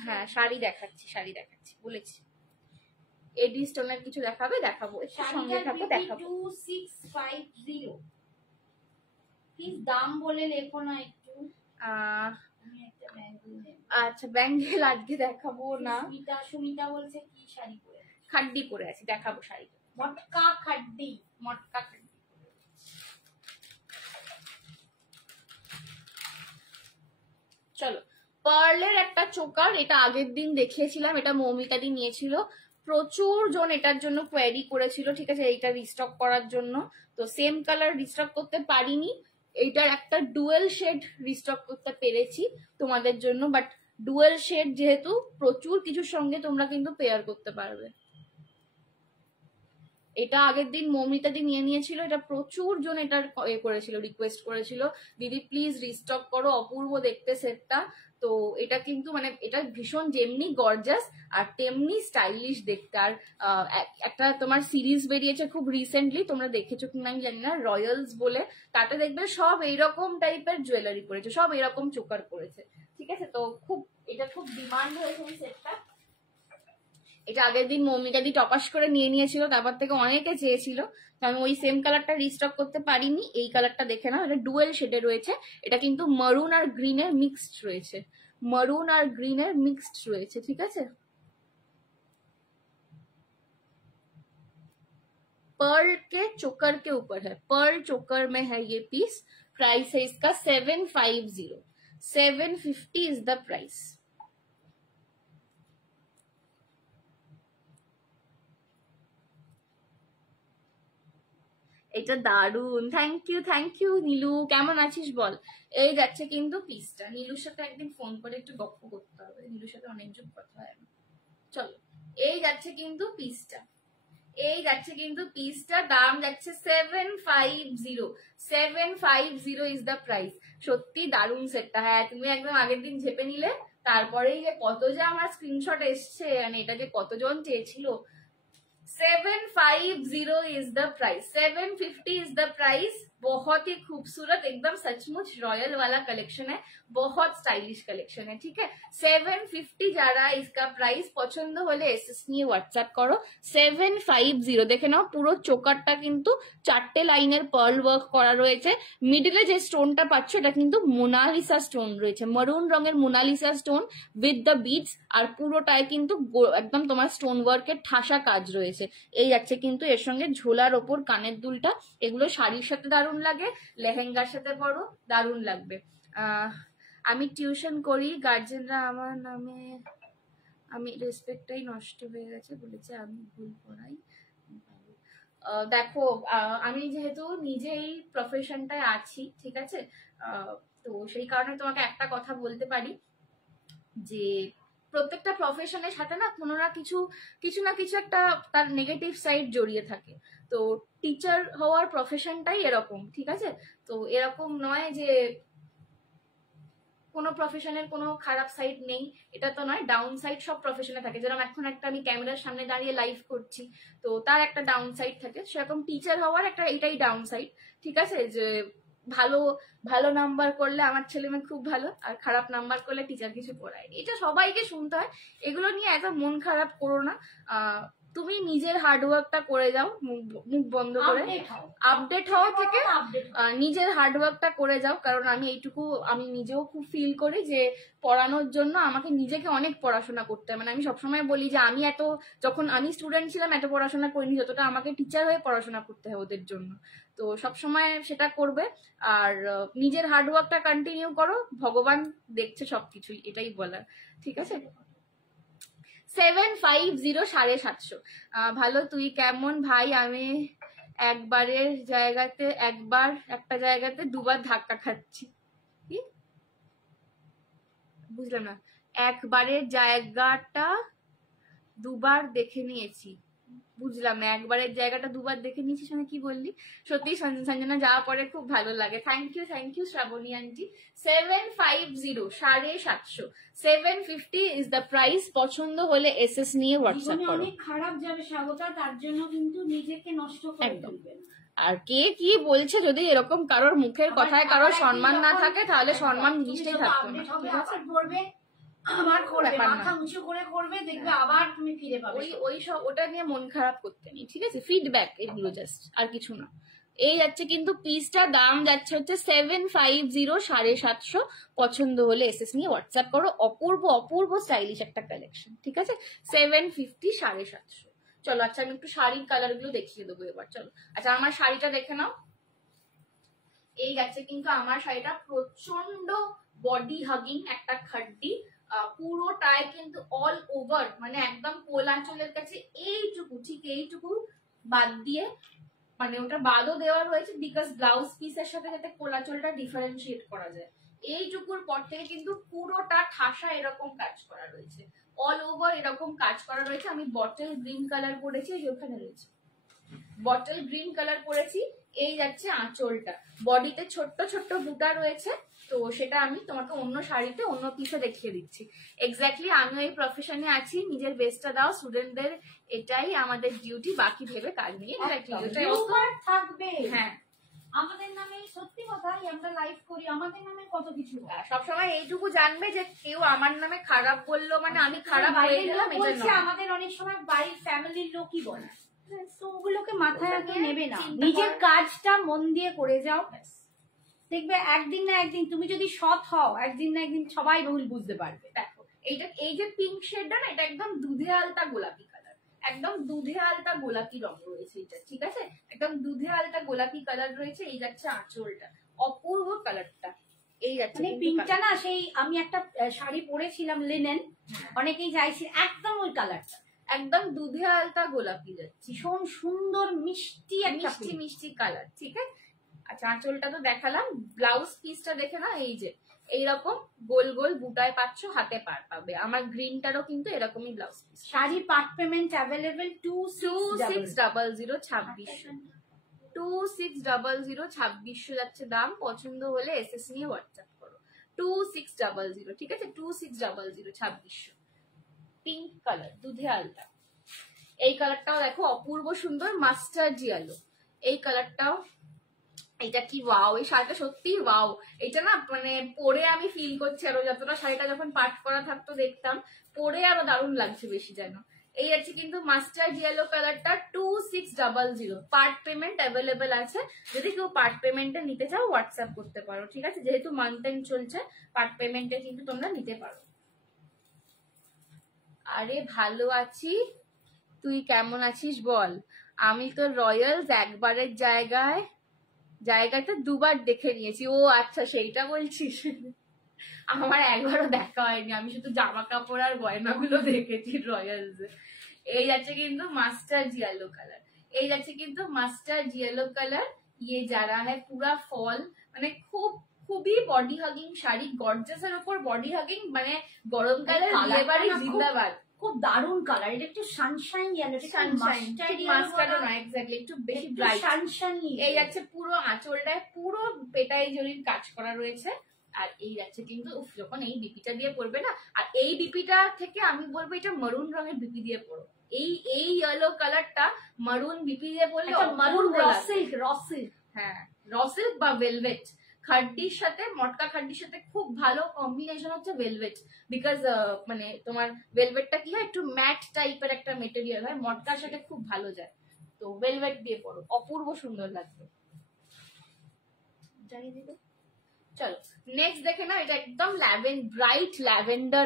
হ্যাঁ শাড়ি দেখাচ্ছি, শাড়ি দেখাচ্ছি বলেছি। এডি স্টোনের কিছু দেখাবে, দেখাবো, সঙ্গে থাকো দেখাবো। 2650 প্লিজ দাম বলে লেখো না একটু। আচ্ছা ব্যাঙ্গেল আজকে দেখাবো না। সুমিতা বলছে কি শাড়ি পরে? খাড্ডি পরে আছি, দেখাবো শাড়ি। মটকা খাড্ডি, মটকা খাড্ডি। চলো পার্লের একটা চোকার, এটা আগের দিন দেখিয়েছিলাম, এটা মৌমিতা দি নিয়েছিল। প্রচুর জন এটার জন্য কোয়েরি করেছিল, ঠিক আছে, এইটা রিস্টক করার জন্য। তো সেম কালার রিস্টক করতে পারিনি, এইটার একটা ডুয়েল শেড রিস্টক করতে পেরেছি তোমাদের জন্য। বাট ডুয়েল শেড যেহেতু প্রচুর কিছুর সঙ্গে তোমরা কিন্তু পেয়ার করতে পারবে। এটা আগের দিন মৌমিতা দি নিয়ে নিয়েছিল, এটা প্রচুর জন এটার করেছিল, রিকোয়েস্ট করেছিল দিদি প্লিজ রিস্টক করো, অপূর্ব দেখতে সেটটা। তো এটা কিন্তু মানে এটা ভীষণ যেমনি গর্জাস আর তেমনি স্টাইলিশ দেখতে। আর একটা তোমার সিরিজ বেরিয়েছে খুব রিসেন্টলি, তোমরা দেখেছো কিনা আমি জানি না, রয়্যালস বলে। তাতে দেখবে সব এইরকম টাইপের জুয়েলারি করেছে, সব এরকম চোকার করেছে, ঠিক আছে। তো খুব এটা খুব ডিমান্ড হয়েছে এই সেটটা। এটা আগের দিন মৌমিতা দি টপাস করে নিয়ে নিয়েছিল, তারপর থেকে অনেকে চেয়েছিল, আমি ওই সেম কালারটা রিস্টক করতে পারিনি। এই কালারটা দেখে নাও, এটা ডুয়েল শেডে রয়েছে। এটা কিন্তু মারুন আর গ্রিনের মিক্সড রয়েছে, মারুন আর গ্রিনের মিক্সড রয়েছে, ঠিক আছে। पर्ल के चोकर के ऊपर है, पर्ल चोकर में है ये पीस। प्राइस है इसका 750, 750 इज द प्राइस। এটা দারুন, থ্যাংক ইউ নীলু, কেমন আছিস বল। এই যাচ্ছে কিন্তু পিসটা। নীলুর সাথে একদিন ফোন করে একটু গপ্প করতে হবে, নীলুর সাথে অনেকজন কথা হয় না। চলো এই যাচ্ছে কিন্তু পিসটা, এই যাচ্ছে কিন্তু পিসটা, দাম যাচ্ছে 750, 750 ইজ দ্য প্রাইস। সত্যি দারুন সেটটা। হ্যাঁ তুমি একদম আগের দিন ঝেপে নিলে, তারপরেই যে কত যে আমার স্ক্রিনশট এসছে, মানে এটা যে কতজন চেয়েছিল। 750 is the price, 750 is the price. बहुत ही खूबसूरत, एकदम सचमुच रॉयल वाला कलेक्शन है, बहुत स्टाइलिश कलेक्शन है, ठीक है। 750 যারা इसका प्राइस পছন্দ হলে এসএস নিয়ে হোয়াটসঅ্যাপ করো। 750 দেখে নাও, পুরো চোকারটা কিন্তু 4টে লাইনের পার্ল ওয়ার্ক করা রয়েছে। মিডলে যে স্টোনটা পাচ্ছ এটা কিন্তু মোনালিসা স্টোন রয়েছে, মারুন রঙের Mona Lisa stone with the beads. আর পুরোটায় কিন্তু একদম তোমার স্টোন ওয়ার্কের ঠাসা কাজ রয়েছে। এই যাচ্ছে কিন্তু এর সঙ্গে ঝোলার ওপর কানের দুলটা, এগুলো শাড়ির সাথে দারুণ লাগে, লেহেঙ্গার সাথে পরো দারুণ লাগবে। আমি টিউশন করি, গার্জেনরা আমার নামে, আমি রেসপেক্টটাই নষ্ট হয়ে গেছে বলেছে আমি ভুল পড়াই। দেখো আমি যেহেতু নিজেই প্রফেশনটায় আছি, ঠিক আছে, তো সেই কারণে তোমাকে একটা কথা বলতে পারি যে প্রত্যেকটা প্রফেশনের সাথে না কোনো না কিছু না কিছু একটা তার নেগেটিভ সাইড জড়িয়ে থাকে। তো টিচার হওয়ার প্রফেশনটাই এরকম, ঠিক আছে। তো এরকম নয় যে কোনো প্রফেশনের কোনো খারাপ সাইড নেই, এটা তো নয়। ডাউন সাইড সব প্রফেশনে থাকে, যেরকম এখন একটা আমি ক্যামেরার সামনে দাঁড়িয়ে লাইভ করছি, তো তার একটা ডাউন সাইড থাকে, সেরকম টিচার হওয়ার একটা এটাই ডাউন সাইড, ঠিক আছে। যে ভালো ভালো নাম্বার করলে আমার ছেলে মেয়ে খুব ভালো, আর খারাপ নাম্বার করলে টিচার কিছু পড়ায়নি, এটা সবাইকে শুনতে হয়। এগুলো নিয়ে এত মন খারাপ করো না। তুমি নিজের হার্ডওয়ার্কটা করে যাও, মুখ বন্ধ করে আপডেট হওয়া থেকে নিজের হার্ডওয়ার্কটা করে যাও। কারণ আমি এইটুকু আমি নিজেও খুব ফিল করি যে পড়ানোর জন্য আমাকে নিজেকে অনেক পড়াশোনা করতে হয়। মানে আমি সবসময় বলি যে আমি যখন আমি স্টুডেন্ট ছিলাম এত পড়াশোনা করিনি যতটা আমাকে টিচার হয়ে পড়াশোনা করতে হয় ওদের জন্য। তো সবসময় সেটা করবে, আর নিজের হার্ডওয়ার্কটা কন্টিনিউ করো, ভগবান দেখছে সবকিছুই, এটাই বলার, ঠিক আছে। 750 750। ভালো, তুই কেমন ভাই? আমি একটা জায়গাতে দুবার ধাক্কা খাচ্ছি। কি বুঝলাম না? একবারের জায়গাটা দুবার দেখে নিয়েছি। বুঝলাম না, একবারের জায়গাটা দুবার দেখে নিয়েছিস মানে কি বললি? সত্যি সঞ্জনা যাওয়া পরে খুব ভালো লাগে। Thank you Shrabani aunty. 750 750, 750 is the price. পছন্দ হলে এসএস নিয়ে হোয়াটসঅ্যাপ করো। অনেক খারাপ যাবে স্বাগতা, তার জন্য কিন্তু নিজেকে নষ্ট করে ফেলবেন। আর কে কি বলছে, যদি এরকম কারোর মুখের কথায় কারোর সম্মান না থাকে তাহলে সম্মান জিনিসটাই থাকবে না। ঠিক আছে, আবার করবে, মাথা উঁচু করে করবে, দেখবে আবার তুমি ফিরে পাবে। ওই সব ওটা নিয়ে মন খারাপ করতে নেই, ঠিক আছে? ফিডব্যাক এগুলো জাস্ট, আর কিছু না। এই যাচ্ছে কিন্তু পিসটা দাম যাচ্ছে হচ্ছে 750 750। পছন্দ হলে এসএস নিয়ে হোয়াটসঅ্যাপ করো। অপূর্ব স্টাইলিশ একটা কালেকশন, ঠিক আছে? 750 750। চলো, আচ্ছা আমি একটু শাড়ির কালার গুলো দেখিয়ে দেবো এবার। চলো, আচ্ছা আমার শাড়িটা দেখে নাও। এই যাচ্ছে কিন্তু আমার শাড়িটা প্রচন্ড বডি হাগিং একটা খাড্ডি, পুরোটায় কিন্তু অল ওভার, মানে একদম কোল আঁচলের কাছে এইটুকু, ঠিক এইটুকু বাদ দিয়ে, মানে ওটা বাদও দেওয়া রয়েছে বিকজ ব্লাউজ পিসের সাথে যাতে কোল আঁচলটা ডিফারেন্সিয়েট করা যায়। এইটুকুর পর থেকে কিন্তু পুরোটা ঠাসা এরকম কাজ করা রয়েছে, অল ওভার এরকম কাজ করা রয়েছে। আমি বটল গ্রিন কালার করেছি, এই ওখানে রয়েছে বটল গ্রিন কালার করেছি। এই যাচ্ছে আঁচলটা, বডিতে ছোট্ট ছোট্ট বুটা রয়েছে, তো সেটা আমি তোমাকে অন্য শাড়িতে অন্য পিসে দেখিয়ে দিচ্ছি। এক্স্যাক্টলি আমি এই প্রফেশনে আছি, নিজের বেস্টটা দাও স্টুডেন্টদের, এটাই আমাদের ডিউটি, বাকি ভেবে কাজ নিয়ে থাকবে। হ্যাঁ, আমাদের নামে সত্যি কথাই আমরা লাইভ করি, আমাদের নামে কত কিছু। সবসময় এইটুকু জানবে যে কেউ আমার নামে খারাপ বললো মানে আমি খারাপ হয়ে গেলাম, আমাদের অনেক সময় বাড়ির ফ্যামিলির লোকই বলে, তো ওগুলোকে মাথায় আগে নেবে না, নিজের কাজটা মন দিয়ে করে যাও, দেখবে একদিন না একদিন তুমি যদি সৎ হও, একদিন না একদিন সবাই ভুল বুঝতে পারবে। দেখো এই যে পিঙ্ক শেডটা না, এটা একদম দুধে আলতা গোলাপি কালার, একদম দুধে আলতা গোলাপি রং রয়েছে এটা, ঠিক আছে? একদম দুধে আলতা গোলাপি কালার রয়েছে। এই যাচ্ছে আঁচলটা, অপূর্ব কালারটা। এই যাচ্ছে মানে পিঙ্কটা না, সেই আমি একটা শাড়ি পরেছিলাম লিনেন, অনেকেই চাইছে একদম ওই কালারটা, একদম দুধে আলতা গোলাপি যাচ্ছে, ভীষণ সুন্দর মিষ্টি একটা মিষ্টি কালার, ঠিক আছে? আচ্ছা আঁচলটা তো দেখালাম, ব্লাউজ পিসটা দেখে না, এই যে এইরকম গোল গোল বুটায় পাচ্ছ, হাতে পার পাবে। আমার গ্রিনটারও কিন্তু এরকমই blouse piece. Sari part payment available 2600 2600 2600 যাচ্ছে দাম। পছন্দ হলে এসএস নিয়ে হোয়াটসঅ্যাপ করো। 2600, ঠিক আছে? 2600 2600। পিঙ্ক কালার দুধে আলতা। এই কালারটাও দেখো অপূর্ব সুন্দর, মাস্টার্ড ইয়েলো। এই কালারটাও, এটা কি ওয়াও, এই শাড়িটা সত্যি ওয়াও। এটা না মানে পরে আমি ফিল করছি আরো, যতটা শাড়িটা যখন পাট করা থাকতো দেখতাম, পরে আরো দারুণ লাগছে বেশি যেন। এই আছে কিন্তু মাস্টার্ড ইয়েলো কালারটা 2600। পার্ট পেমেন্ট অ্যাভেলেবেল আছে, যদি কেউ পার্ট পেমেন্টে নিতে চাও হোয়াটসঅ্যাপ করতে পারো, ঠিক আছে? যেহেতু মান্থ এন্ড চলছে, পার্ট পেমেন্টে কিন্তু তোমরা নিতে পারো। আরে ভালো আছি, তুই কেমন আছিস বল? আমি তো রয়্যালস একবারের জায়গাতে দুবার দেখে নিয়েছি। ও আচ্ছা, সেইটা বলছিস? আমার একবারও দেখা হয়নি, আমি শুধু জামা কাপড় আর গয়নাগুলো দেখেছি রয়্যালস। এই যাচ্ছে কিন্তু মাস্টার্ড ইয়েলো কালার, এই যাচ্ছে কিন্তু মাস্টার্ড ইয়েলো কালার। ইয়ে যারা হ্যাঁ পুরা ফল, মানে খুবই বডি হাগিং শাড়ি, গর্জাসের উপর বডি হাগিং, মানে গরমকালে বিয়ে বাড়ি জিন্দাবাদ। খুব দারুণ কালার, এটা একটু সানশাইন ইয়েলো, মাস্টার্ড না, এক্স্যাক্টলি একটু বেশি ব্রাইট সানশাইন। এই যাচ্ছে পুরো আঁচলটায় পুরো পেটাই জরির কাজ করা রয়েছে। আর এই যাচ্ছে কিন্তু যখন এই বিপিটা দিয়ে পরবে না, আর এই বিপিটা থেকে আমি বলবো এটা মারুন রঙের বিপি দিয়ে পরো। এই ইয়েলো কালারটা মারুন বিপি দিয়ে পরলে মারুন রসিল্ক, হ্যাঁ রসিল্ক বা ভেলভেট খাড্ডির সাথে, মটকা খাড্ডির সাথে খুব ভালো কম্বিনেশন হচ্ছে ভেলভেট, বিকজ মানে তোমার ভেলভেটটা কি হয়, একটু ম্যাট টাইপের একটা মেটেরিয়াল হয়, মটকার সাথে খুব ভালো যায়। তো ভেলভেট দিয়ে পরো, অপূর্ব সুন্দর লাগবে। চলো নেক্সট দেখে না, এটা একদম ব্রাইট ল্যাভেন্ডার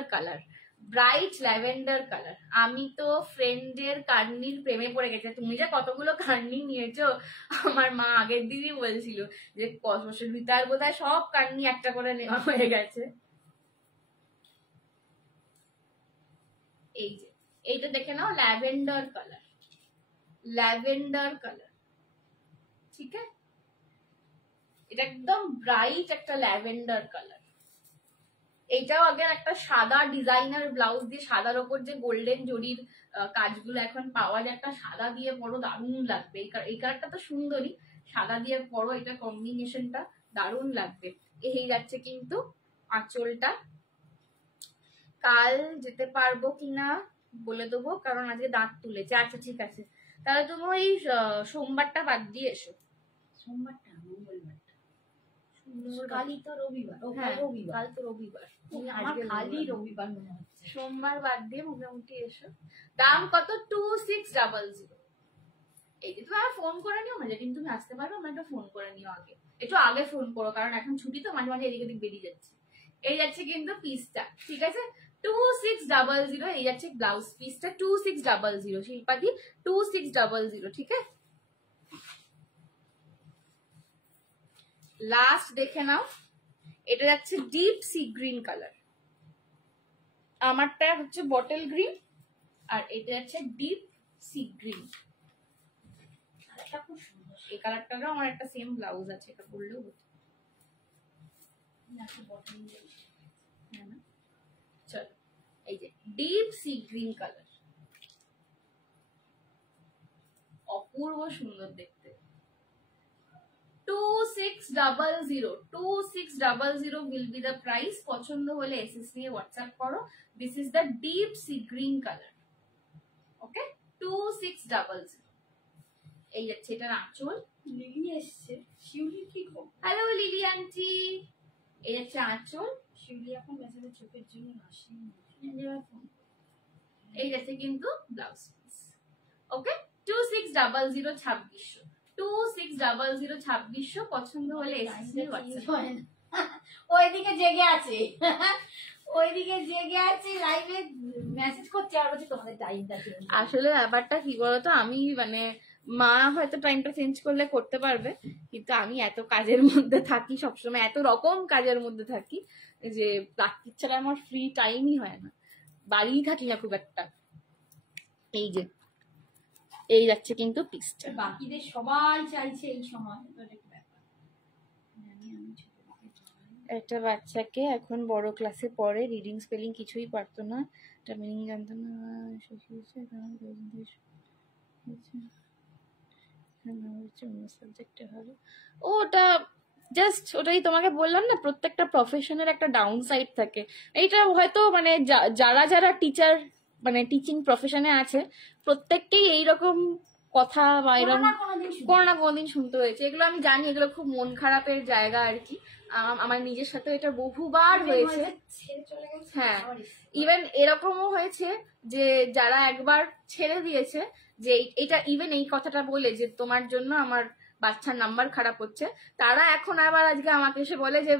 কালার। আমি তো ফ্রেন্ডের কার্নির প্রেমে পড়ে গেছে। তুমি যে কতগুলো কার্নি নিয়েছো, আমার মা আগের দিনই বলছিল যে ভিতর বোধহয় সব কার্নি একটা করে নেওয়া হয়ে গেছে। এই যে এইটা দেখে নাও, ল্যাভেন্ডার কালার, ল্যাভেন্ডার কালার, ঠিক আছে? এটা একদম ব্রাইট একটা ল্যাভেন্ডার কালার। এইটাও আগে একটা সাদা ডিজাইনার ব্লাউজ দিয়ে সাদার ওপর যে গোল্ডেন জরির কাজগুলো এখন পাওয়া যায়, একটা সাদা দিয়ে পরো দারুণ লাগবে। এই কালারটা তো সুন্দরী, সাদা দিয়ে পরো, এটা কম্বিনেশনটা দারুণ লাগবে। এই যাচ্ছে কিন্তু আঁচলটা। কাল যেতে পারবো কিনা বলে দেবো, কারণ আজকে দাঁত তুলেছে। আচ্ছা ঠিক আছে, তাহলে তুমি ওই সোমবারটা বাদ দিয়ে এসো। সোমবারটা, মঙ্গলবারটা, কালই তো রবিবার। হ্যাঁ, রবিবার, কাল তো রবিবার। আমার খালি রবিবার মনে হচ্ছে। সোমবার বাদ দিয়ে মোটামুটি এসো। দাম কত? 2600। এই যে তুমি আমার ফোন করে নিও, মানে যেদিন তুমি আসতে পারবে আমার একটা ফোন করে নিও আগে, একটু আগে ফোন করো, কারণ এখন ছুটি তো, মাঝে মাঝে এদিক ওদিক বেরিয়ে যাচ্ছে। এই যাচ্ছে কিন্তু পিসটা, ঠিক আছে? 2600। এই যাচ্ছে ব্লাউজ পিসটা 2600, শিল্পাদি 2600, ঠিক আছে? লাস্ট দেখে নাও, এটা যাচ্ছে ডিপ সি গ্রিন কালার, আমারটা হচ্ছে বটল গ্রিন, আর এটা যাচ্ছে ডিপ সি গ্রিন। এটা খুব সুন্দর। এই কালারটারও আমার একটা সেম ব্লাউজ আছে, এটা পরলেও হতো। চলো, এই যে ডিপ সি গ্রিন কালার, অপূর্ব সুন্দর দেখতে। 2600 will be the price. পছন্দ হলে এসএস নিয়ে হোয়াটসঅ্যাপ করো। This is the deep sea green colour, okay? 2600। এই যাচ্ছে এটার আঁচল। লিলি এসছে, শিউলি কি গো? Hello lily aunty. এই যাচ্ছে আঁচল। শিউলি এখন মেসেজের চোখের জন্য আসেনি। এই যাচ্ছে কিন্তু ব্লাউজ পিস, ওকে? 2600, 2600, 2600। পছন্দ হলে এসএস নিয়ে হোয়াটসঅ্যাপ। ওইদিকে জেগে আছে, ওইদিকে জেগে আছে, লাইভে মেসেজ করছে আর বলছে তোমাদের টাইমটা চেঞ্জ। আসলে ব্যাপারটা কি বলতো, আমি মানে মা হয়তো টাইমটা চেঞ্জ করলে করতে পারবে, কিন্তু আমি এত কাজের মধ্যে থাকি, সবসময় এত রকম কাজের মধ্যে থাকি যে প্র্যাকটিস ছাড়া আমার ফ্রি টাইমই হয় না, বাড়িই থাকি না খুব একটা। এই যে এই যাচ্ছে কিন্তু পিসটা। বাকিদের সবাই চাইছে এই সময়, একটা বাচ্চাকে এখন বড় ক্লাসে পড়ে, রিডিং স্পেলিং কিছুই পারতো না, এটা মিনিং জানতো না, সাবজেক্টে হবে। ওটা জাস্ট ওটাই তোমাকে বললাম না, প্রত্যেকটা প্রফেশনের একটা ডাউন সাইড থাকে। এইটা হয়তো মানে যারা যারা টিচার মানে টিচিং প্রফেশনে আছে প্রত্যেককেই এইরকম কথা বা এরকম কোনো না কোনোদিন শুনতে হয়েছে। এগুলো আমি জানি, এগুলো খুব মন খারাপের জায়গা আর কি। আমার নিজের সাথে এটা বহুবার হয়েছে। হ্যাঁ, ইভেন এরকমও হয়েছে যে যারা একবার ছেড়ে দিয়েছে, যে এটা ইভেন এই কথাটা বলে যে তোমার জন্য আমার বাচ্চার নাম্বার খারাপ হচ্ছে, তারা এখন আবার আজকে আমাকে এসে বলে যে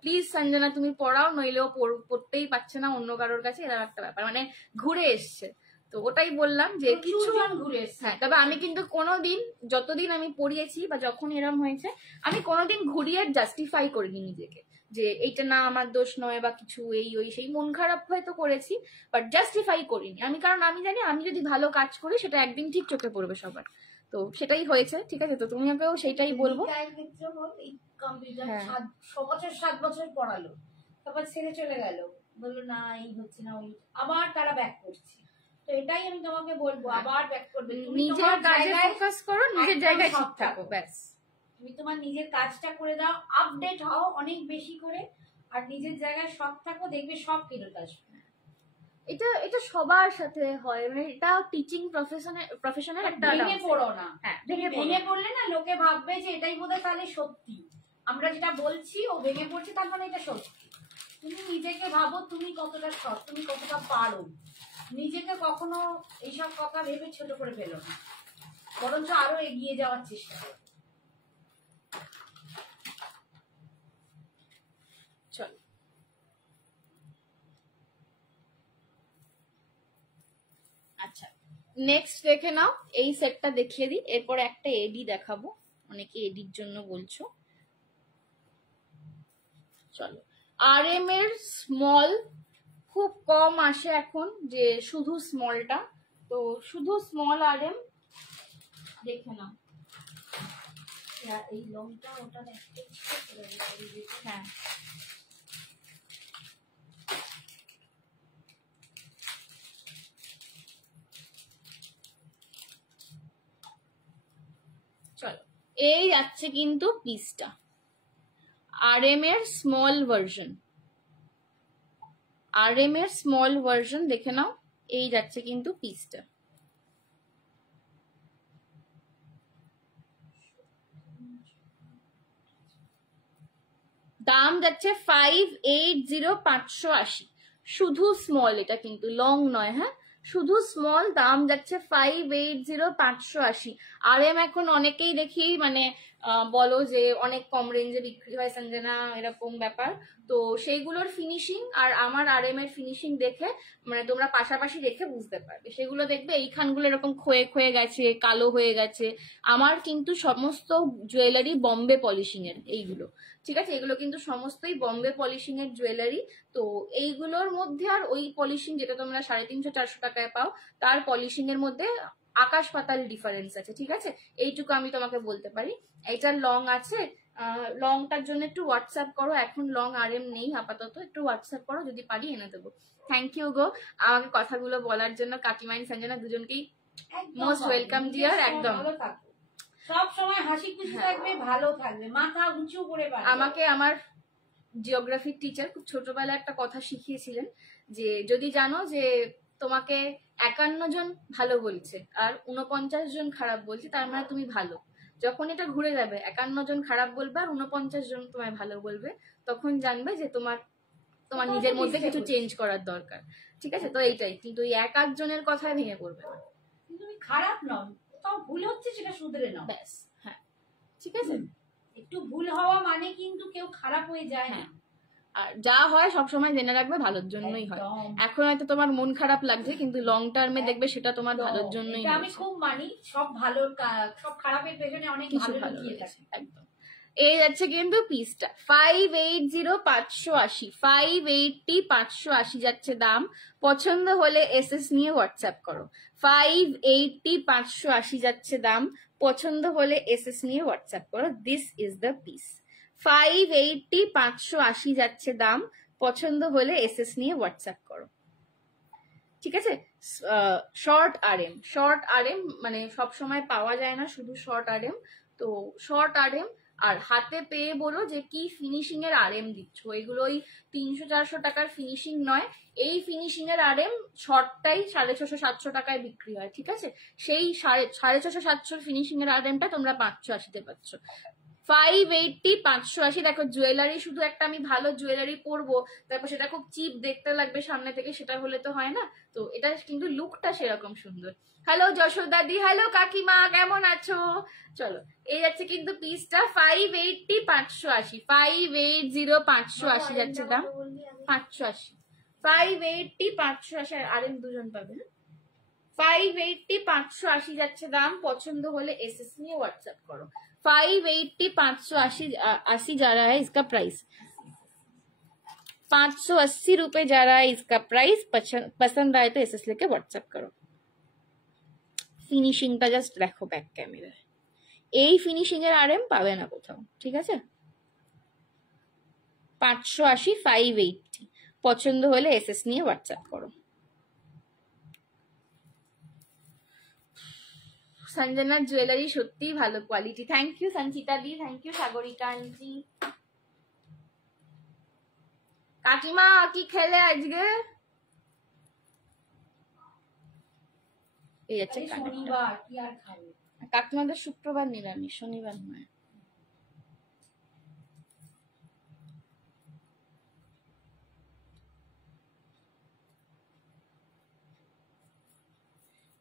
প্লিজ সঞ্জনা তুমি পড়াও, নইলেও পড়তেই পারছে না অন্য কারোর কাছে, এরকম একটা ব্যাপার, মানে ঘুরে এসছে। তো ওটাই বললাম যে কিছু ঘুরে এসছে। হ্যাঁ, তবে আমি কিন্তু কোনোদিন, যতদিন আমি পড়িয়েছি বা যখন এরম হয়েছে, আমি কোনোদিন ঘুরিয়ে জাস্টিফাই করিনি নিজেকে যে এইটা না আমার দোষ নয় বা কিছু, এই ওই সেই মন খারাপ হয়তো করেছি, বাট জাস্টিফাই করিনি আমি, কারণ আমি জানি আমি যদি ভালো কাজ করি সেটা একদিন ঠিক চোখে পড়বে সবার। তো সেটাই হয়েছে, ঠিক আছে? তো তুমিকেও সেটাই বলবো। কম্পিউটার 7 বছর পড়ালো, তারপর ছেড়ে চলে গেল, বললো না এই হচ্ছে না, ওই আবার তারা ব্যাক করছে। তো এটাই আমি তোমাকে বলবো, আবার ব্যাক করবে, নিজের কাজে ফোকাস করো, নিজের জায়গায় ঠিক থাকো, ব্যাস। তুমি তোমার নিজের কাজটা করে দাও, আপডেট হও অনেক বেশি করে, আর নিজের জায়গায় সৎ থাকো, দেখবে সব ফেরত আসবে। এটা সবার সাথে হয়, মানে এটা টিচিং প্রফেশনের একটা ভেঙে পড়ো না। হ্যাঁ, ভেঙে পড়লে না লোকে ভাববে যে এটাই বোধহয় তাহলে সত্যি, আমরা যেটা বলছি ও ভেঙে পড়ছে তার মানে এটা সত্যি। তুমি নিজেকে ভাবো তুমি কতটা সৎ, তুমি কতটা পারো, নিজেকে কখনো এইসব কথা ভেবে ছোট করে ফেলো না, বরঞ্চ আরো এগিয়ে যাওয়ার চেষ্টা করো। চল, আচ্ছা নেক্সট দেখে নাও, এই সেটটা দেখিয়ে দিই, এরপরে একটা এডি দেখাবো, অনেকে এডির জন্য বলছো। চলো, RM এর স্মল, খুব কম আসে এখন যে শুধু স্মলটা, তো শুধু স্মল RM দেখে নাও। এই লংটা ওটা হ্যাঁ চলো, এই যাচ্ছে কিন্তু পিসটা, RM এর স্মল ভার্সন, RM এর স্মল ভার্সন দেখে নাও, এই যাচ্ছে কিন্তু পিসটা। দাম যাচ্ছে 580, 580, শুধু স্মল, এটা কিন্তু লং নয়, হ্যাঁ শুধু স্মল, দাম যাচ্ছে 580, 580। RM এখন অনেকেই দেখি মানে বলো যে অনেক কম রেঞ্জে বিক্রি হয় সঞ্জনা, এরকম ব্যাপার। তো সেইগুলোর ফিনিশিং আর আমার RM এর ফিনিশিং দেখে মানে তোমরা পাশাপাশি দেখে বুঝতে পারবে, সেগুলো দেখবে এইখানগুলো এরকম ক্ষয়ে ক্ষয়ে গেছে, কালো হয়ে গেছে। আমার কিন্তু সমস্ত জুয়েলারি বম্বে পলিশিং এর এইগুলো, ঠিক আছে, এগুলো কিন্তু সমস্তই বম্বে পলিশিং এর জুয়েলারি। তো এইগুলোর মধ্যে আর ওই পলিশিং যেটা তোমরা 350-400 টাকায় পাও, তার পলিশিং এর মধ্যে আকাশ পাতাল ডিফারেন্স আছে, ঠিক আছে, এইটুকু আমি তোমাকে বলতে পারি। এইটার লং আছে, লংটার জন্য একটু হোয়াটসঅ্যাপ করো, এখন লং RM নেই আপাতত, একটু হোয়াটসঅ্যাপ করো, যদি পারি এনে দেবো। থ্যাংক ইউ গো আমাকে কথাগুলো বলার জন্য, কাকিমা সঞ্জনা দুজনকেই মোস্ট ওয়েলকাম ডিয়ার। একদম সব সময় হাসি খুশি থাকবে, ভালো থাকবে, মাথা উঁচু করে। আমাকে আমার জিওগ্রাফির টিচার খুব ছোটবেলায় একটা কথা শিখিয়েছিলেন যে যদি জানো যে তোমাকে 51 জন ভালো বলছে আর 49 জন খারাপ বলছে, তার মানে তুমি ভালো। যখন এটা ঘুরে যাবে, 51 জন খারাপ বলবে আর 49 জন তোমায় ভালো বলবে, তখন জানবে যে তোমার নিজের মধ্যে কিছু চেঞ্জ করার দরকার, ঠিক আছে। তো এইটাই, কিন্তু এই 1-1 জনের কথায় ভেঙে পড়বে না, তুমি খারাপ নও, কোথাও ভুল হচ্ছে সেটা শুধরে নাও, ব্যাস। হ্যাঁ ঠিক আছে, একটু ভুল হওয়া মানে কিন্তু কেউ খারাপ হয়ে যায় না। আর যা হয় সবসময় জেনে রাখবে ভালোর জন্যই হয়। এখন হয়তো তোমার মন খারাপ লাগছে, কিন্তু লং টার্মে দেখবে সেটা তোমার ভালোর জন্যই। আমি খুব মানি, সব ভালো, সব খারাপের পেছনে অনেক ভালো লুকিয়ে থাকে। একদম। এই যাচ্ছে কিন্তু পিসটা 580, 580, 580, 580 যাচ্ছে দাম। পছন্দ হলে SS নিয়ে হোয়াটসঅ্যাপ করো। 580, 580 যাচ্ছে দাম, পছন্দ হলে SS নিয়ে হোয়াটসঅ্যাপ করো। This is the piece. 580, 580 যাচ্ছে দাম, পছন্দ হলে SS নিয়ে হোয়াটসঅ্যাপ করো, ঠিক আছে। শর্ট RM, শর্ট RM মানে সব সময় পাওয়া যায় না, শুধু শর্ট RM। তো শর্ট RM আর হাতে পেয়ে বলো যে কি ফিনিশিং এর RM দিচ্ছ, এগুলো ওই 300-400 টাকার ফিনিশিং নয়। এই ফিনিশিং এর RM শর্টটাই 650-700 টাকায় বিক্রি হয়, ঠিক আছে। সেই 650-700 ফিনিশিং এর RMটা তোমরা 580-তে পাচ্ছ। 580, 580। দেখো জুয়েলারি শুধু একটা আমি ভালো জুয়েলারি পরবো তারপর সেটা খুব চিপ দেখতে লাগবে সামনে থেকে, সেটা হলে তো হয় না। তো এটা কিন্তু লুকটা সেরকম সুন্দর। হ্যালো যশোদাদি, হ্যালো কাকিমা, কেমন আছো? চলো, এই যাচ্ছে কিন্তু পিসটা 580, 580, 580, 580 যাচ্ছে দাম, 580, 580, 580। আর দুজন পাবে, 580, 580 যাচ্ছে দাম। পছন্দ হলে SS নিয়ে হোয়াটসঅ্যাপ করো। 580, 580 जा रहा है इसका प्राइस, 580 रुपए जा रहा है इसका प्राइस। पसंद आए तो SS लेके व्हाट्सएप करो। ফিনিশিংটা জাস্ট দেখো ব্যাক ক্যামেরায়, এই ফিনিশিং এর RM পাবে না কোথাও, ঠিক আছে। 580, 580, পছন্দ হলে SS নিয়ে হোয়াটসঅ্যাপ করো। সঞ্জনার জুয়েলারি সত্যিই ভালো কোয়ালিটি। থ্যাংক ইউ সঞ্চিতা দি, থ্যাংক ইউ সাগরিকা আন্টি। কাকিমা কি খেলে আজকে? এই যাচ্ছে শনিবার, কি আর খাবে? কাকিমাদের শুক্রবার নিরামিষ, শনিবার নয়।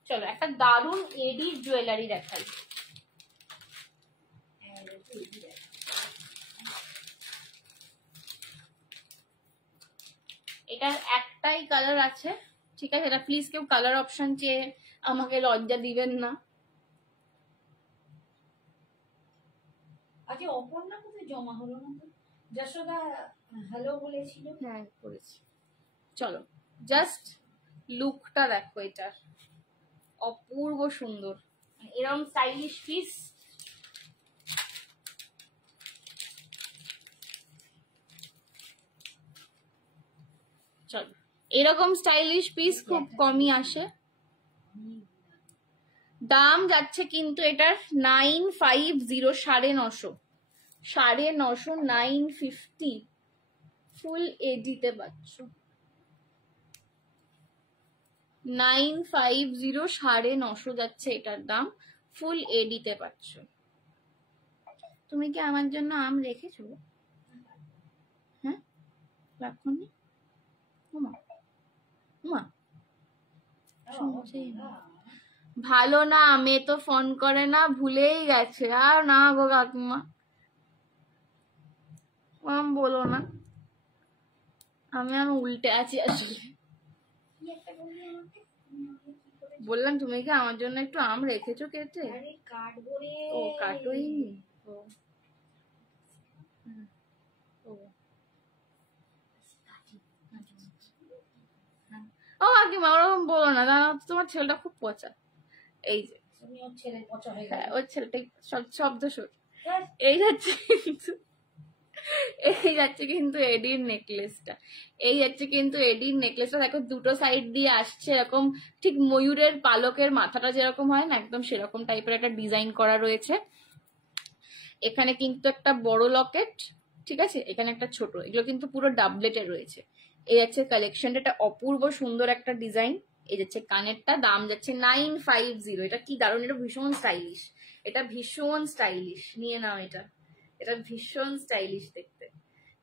চলো একটা দারুণ এডি জুয়েলারি দেখাই। এটার একটাই কালার আছে, ঠিক আছে। এটা প্লিজ কেউ কালার অপশন চেয়ে আমাকে লজ্জা দিবেন না। আজকে অপর্ণা কোথায় জমা হলো না তো? যশোদা হ্যালো বলেছিল। হ্যাঁ করেছি। চলো জাস্ট লুকটা দেখো, এটার অপূর্ব সুন্দর, এরকম স্টাইলিশ পিস। চলো, এরকম স্টাইলিশ পিস খুব কমই আসে। দাম যাচ্ছে কিন্তু এটার 950, 950, 950 ফুল এডিতে পাচ্ছ। 950, 950 যাচ্ছে এটার দাম, ফুল এডিতে পাচ্ছ। তুমি কি আমার জন্য আম রেখেছো? হ্যাঁ, রাখুনি? ওমা ওমা, শুনছেই না। ভালো না, মেয়ে তো ফোন করে না, ভুলেই গেছে। আর না গো কাকিমা, বলো না, আমি উল্টে আছি আসলে। বললাম তুমি কি আমার জন্য একটু আম রেখেছো কেটে? ও কাটোই নি। ও কাকিমা ওরকম বলো না, জানো তোমার ছেলেটা খুব পচা। এই যে ওর ছেলেটাই শব্দ শোন। এই যাচ্ছে কিন্তু, এই যাচ্ছে কিন্তু এডির নেকলেসটা, এই যাচ্ছে কিন্তু এডির নেকলেসটা। দেখো দুটো সাইড দিয়ে আসছে এরকম, ঠিক ময়ূরের পালকের মাথাটা যেরকম হয় না, একদম সেরকম টাইপের একটা ডিজাইন করা রয়েছে। এখানে কিন্তু একটা বড় লকেট, ঠিক আছে, এখানে একটা ছোট, এগুলো কিন্তু পুরো ডাবলেটে রয়েছে। এই যাচ্ছে কালেকশনটা, এটা অপূর্ব সুন্দর একটা ডিজাইন। এই যাচ্ছে কানেরটা, দাম যাচ্ছে 950। এটা কি দারুণ, এটা ভীষণ স্টাইলিশ, এটা ভীষণ স্টাইলিশ, নিয়ে নাও এটা, এটা ভীষণ স্টাইলিশ দেখতে।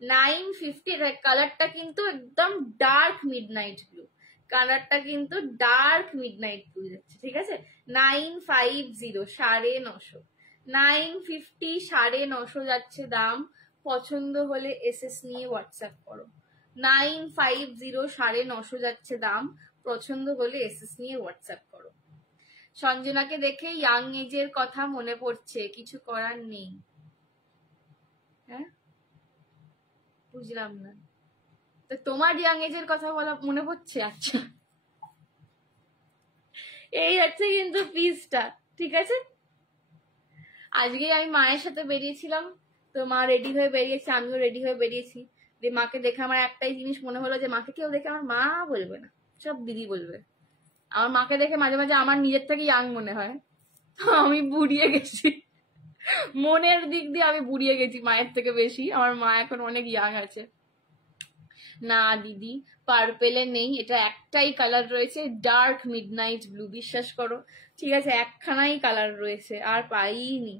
950। কালারটা কিন্তু একদম ডার্ক মিডনাইট ব্লু, কালারটা কিন্তু ডার্ক মিডনাইট ব্লু যাচ্ছে, ঠিক আছে। 950, 950, 950, 950 যাচ্ছে দাম। পছন্দ হলে এসএস নিয়ে হোয়াটসঅ্যাপ করো। 950, 950 যাচ্ছে দাম। পছন্দ হলে এসএস নিয়ে হোয়াটসঅ্যাপ করো। সঞ্জনাকে দেখে ইয়াং এজের কথা মনে পড়ছে, কিছু করার নেই। হ্যাঁ, বুঝলাম না, তো তোমার ইয়াং এজের কথা বলা মনে পড়ছে? আচ্ছা, এই হচ্ছে কিন্তু পিসটা, ঠিক আছে। আজকে আমি মায়ের সাথে বেরিয়েছিলাম, তো মা রেডি হয়ে বেরিয়েছে, আমিও রেডি হয়ে বেরিয়েছি। যে মাকে দেখে আমার একটাই জিনিস মনে হলো, যে মাকে কেউ দেখে আমার মা বলবে না, সব দিদি বলবে। আমার মাকে দেখে মাঝে মাঝে আমার নিজের থেকে ইয়াং মনে হয়, আমি বুড়িয়ে গেছি, মনের দিক দিয়ে আমি বুড়িয়ে গেছি মায়ের থেকে বেশি। আমার মা এখন অনেক ইয়াং আছে। না দিদি, পার্পেলে নেই, এটা একটাই কালার রয়েছে, ডার্ক মিডনাইট ব্লু, বিশ্বাস করো, ঠিক আছে, একখানাই কালার রয়েছে, আর পাইনি।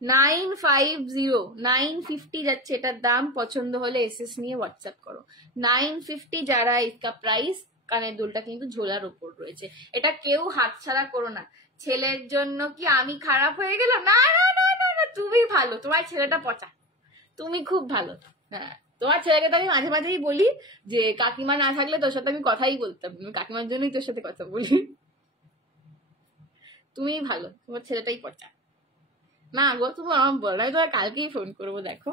950, 950 যাচ্ছে এটার দাম। পছন্দ হলে এসএস নিয়ে হোয়াটসঅ্যাপ করো। 950 যারা, इसका প্রাইস। কানের দুলটা কিন্তু ঝোলার উপর রয়েছে, এটা কেউ হাতছাড়া করো না। ছেলের জন্য কি আমি খারাপ হয়ে গেলাম? না না না না না, তুমি ভালো, তোমার ছেলেটা পচা, তুমি খুব ভালো। হ্যাঁ, তোমার ছেলেকে তো আমি মাঝে মাঝেই বলি যে কাকিমা না থাকলে তোর সাথে আমি কথাই বলতাম, আমি কাকিমার জন্যই তোর সাথে কথা বলি। তুমি ভালো, তোমার ছেলেটাই পচা। না গো, তুমি আমার বলো, আমি তোমার কালকেই ফোন করবো। দেখো,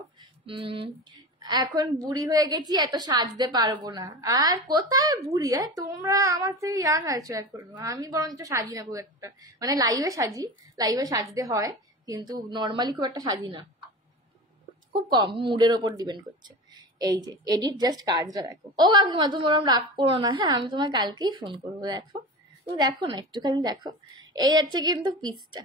এখন বুড়ি হয়ে গেছি, এত সাজতে পারবো না। আর কোথায় বুড়ি, তোমরা আমার থেকে ইয়াং আছো এখনো, আমি বরঞ্চ সাজি না খুব একটা, মানে লাইভে সাজি, লাইভে সাজতে হয়, কিন্তু নর্মালি খুব একটা সাজি না, খুব কম, মুডের ওপর ডিপেন্ড করছে। এই যে এডিট জাস্ট কাজটা দেখো। ও কাকিমা, তুমি ওরকম রাগ করো না, হ্যাঁ, আমি তোমার কালকেই ফোন করবো। দেখো, তুমি দেখো না, একটুখানি দেখো, এই হচ্ছে কিন্তু পিসটা,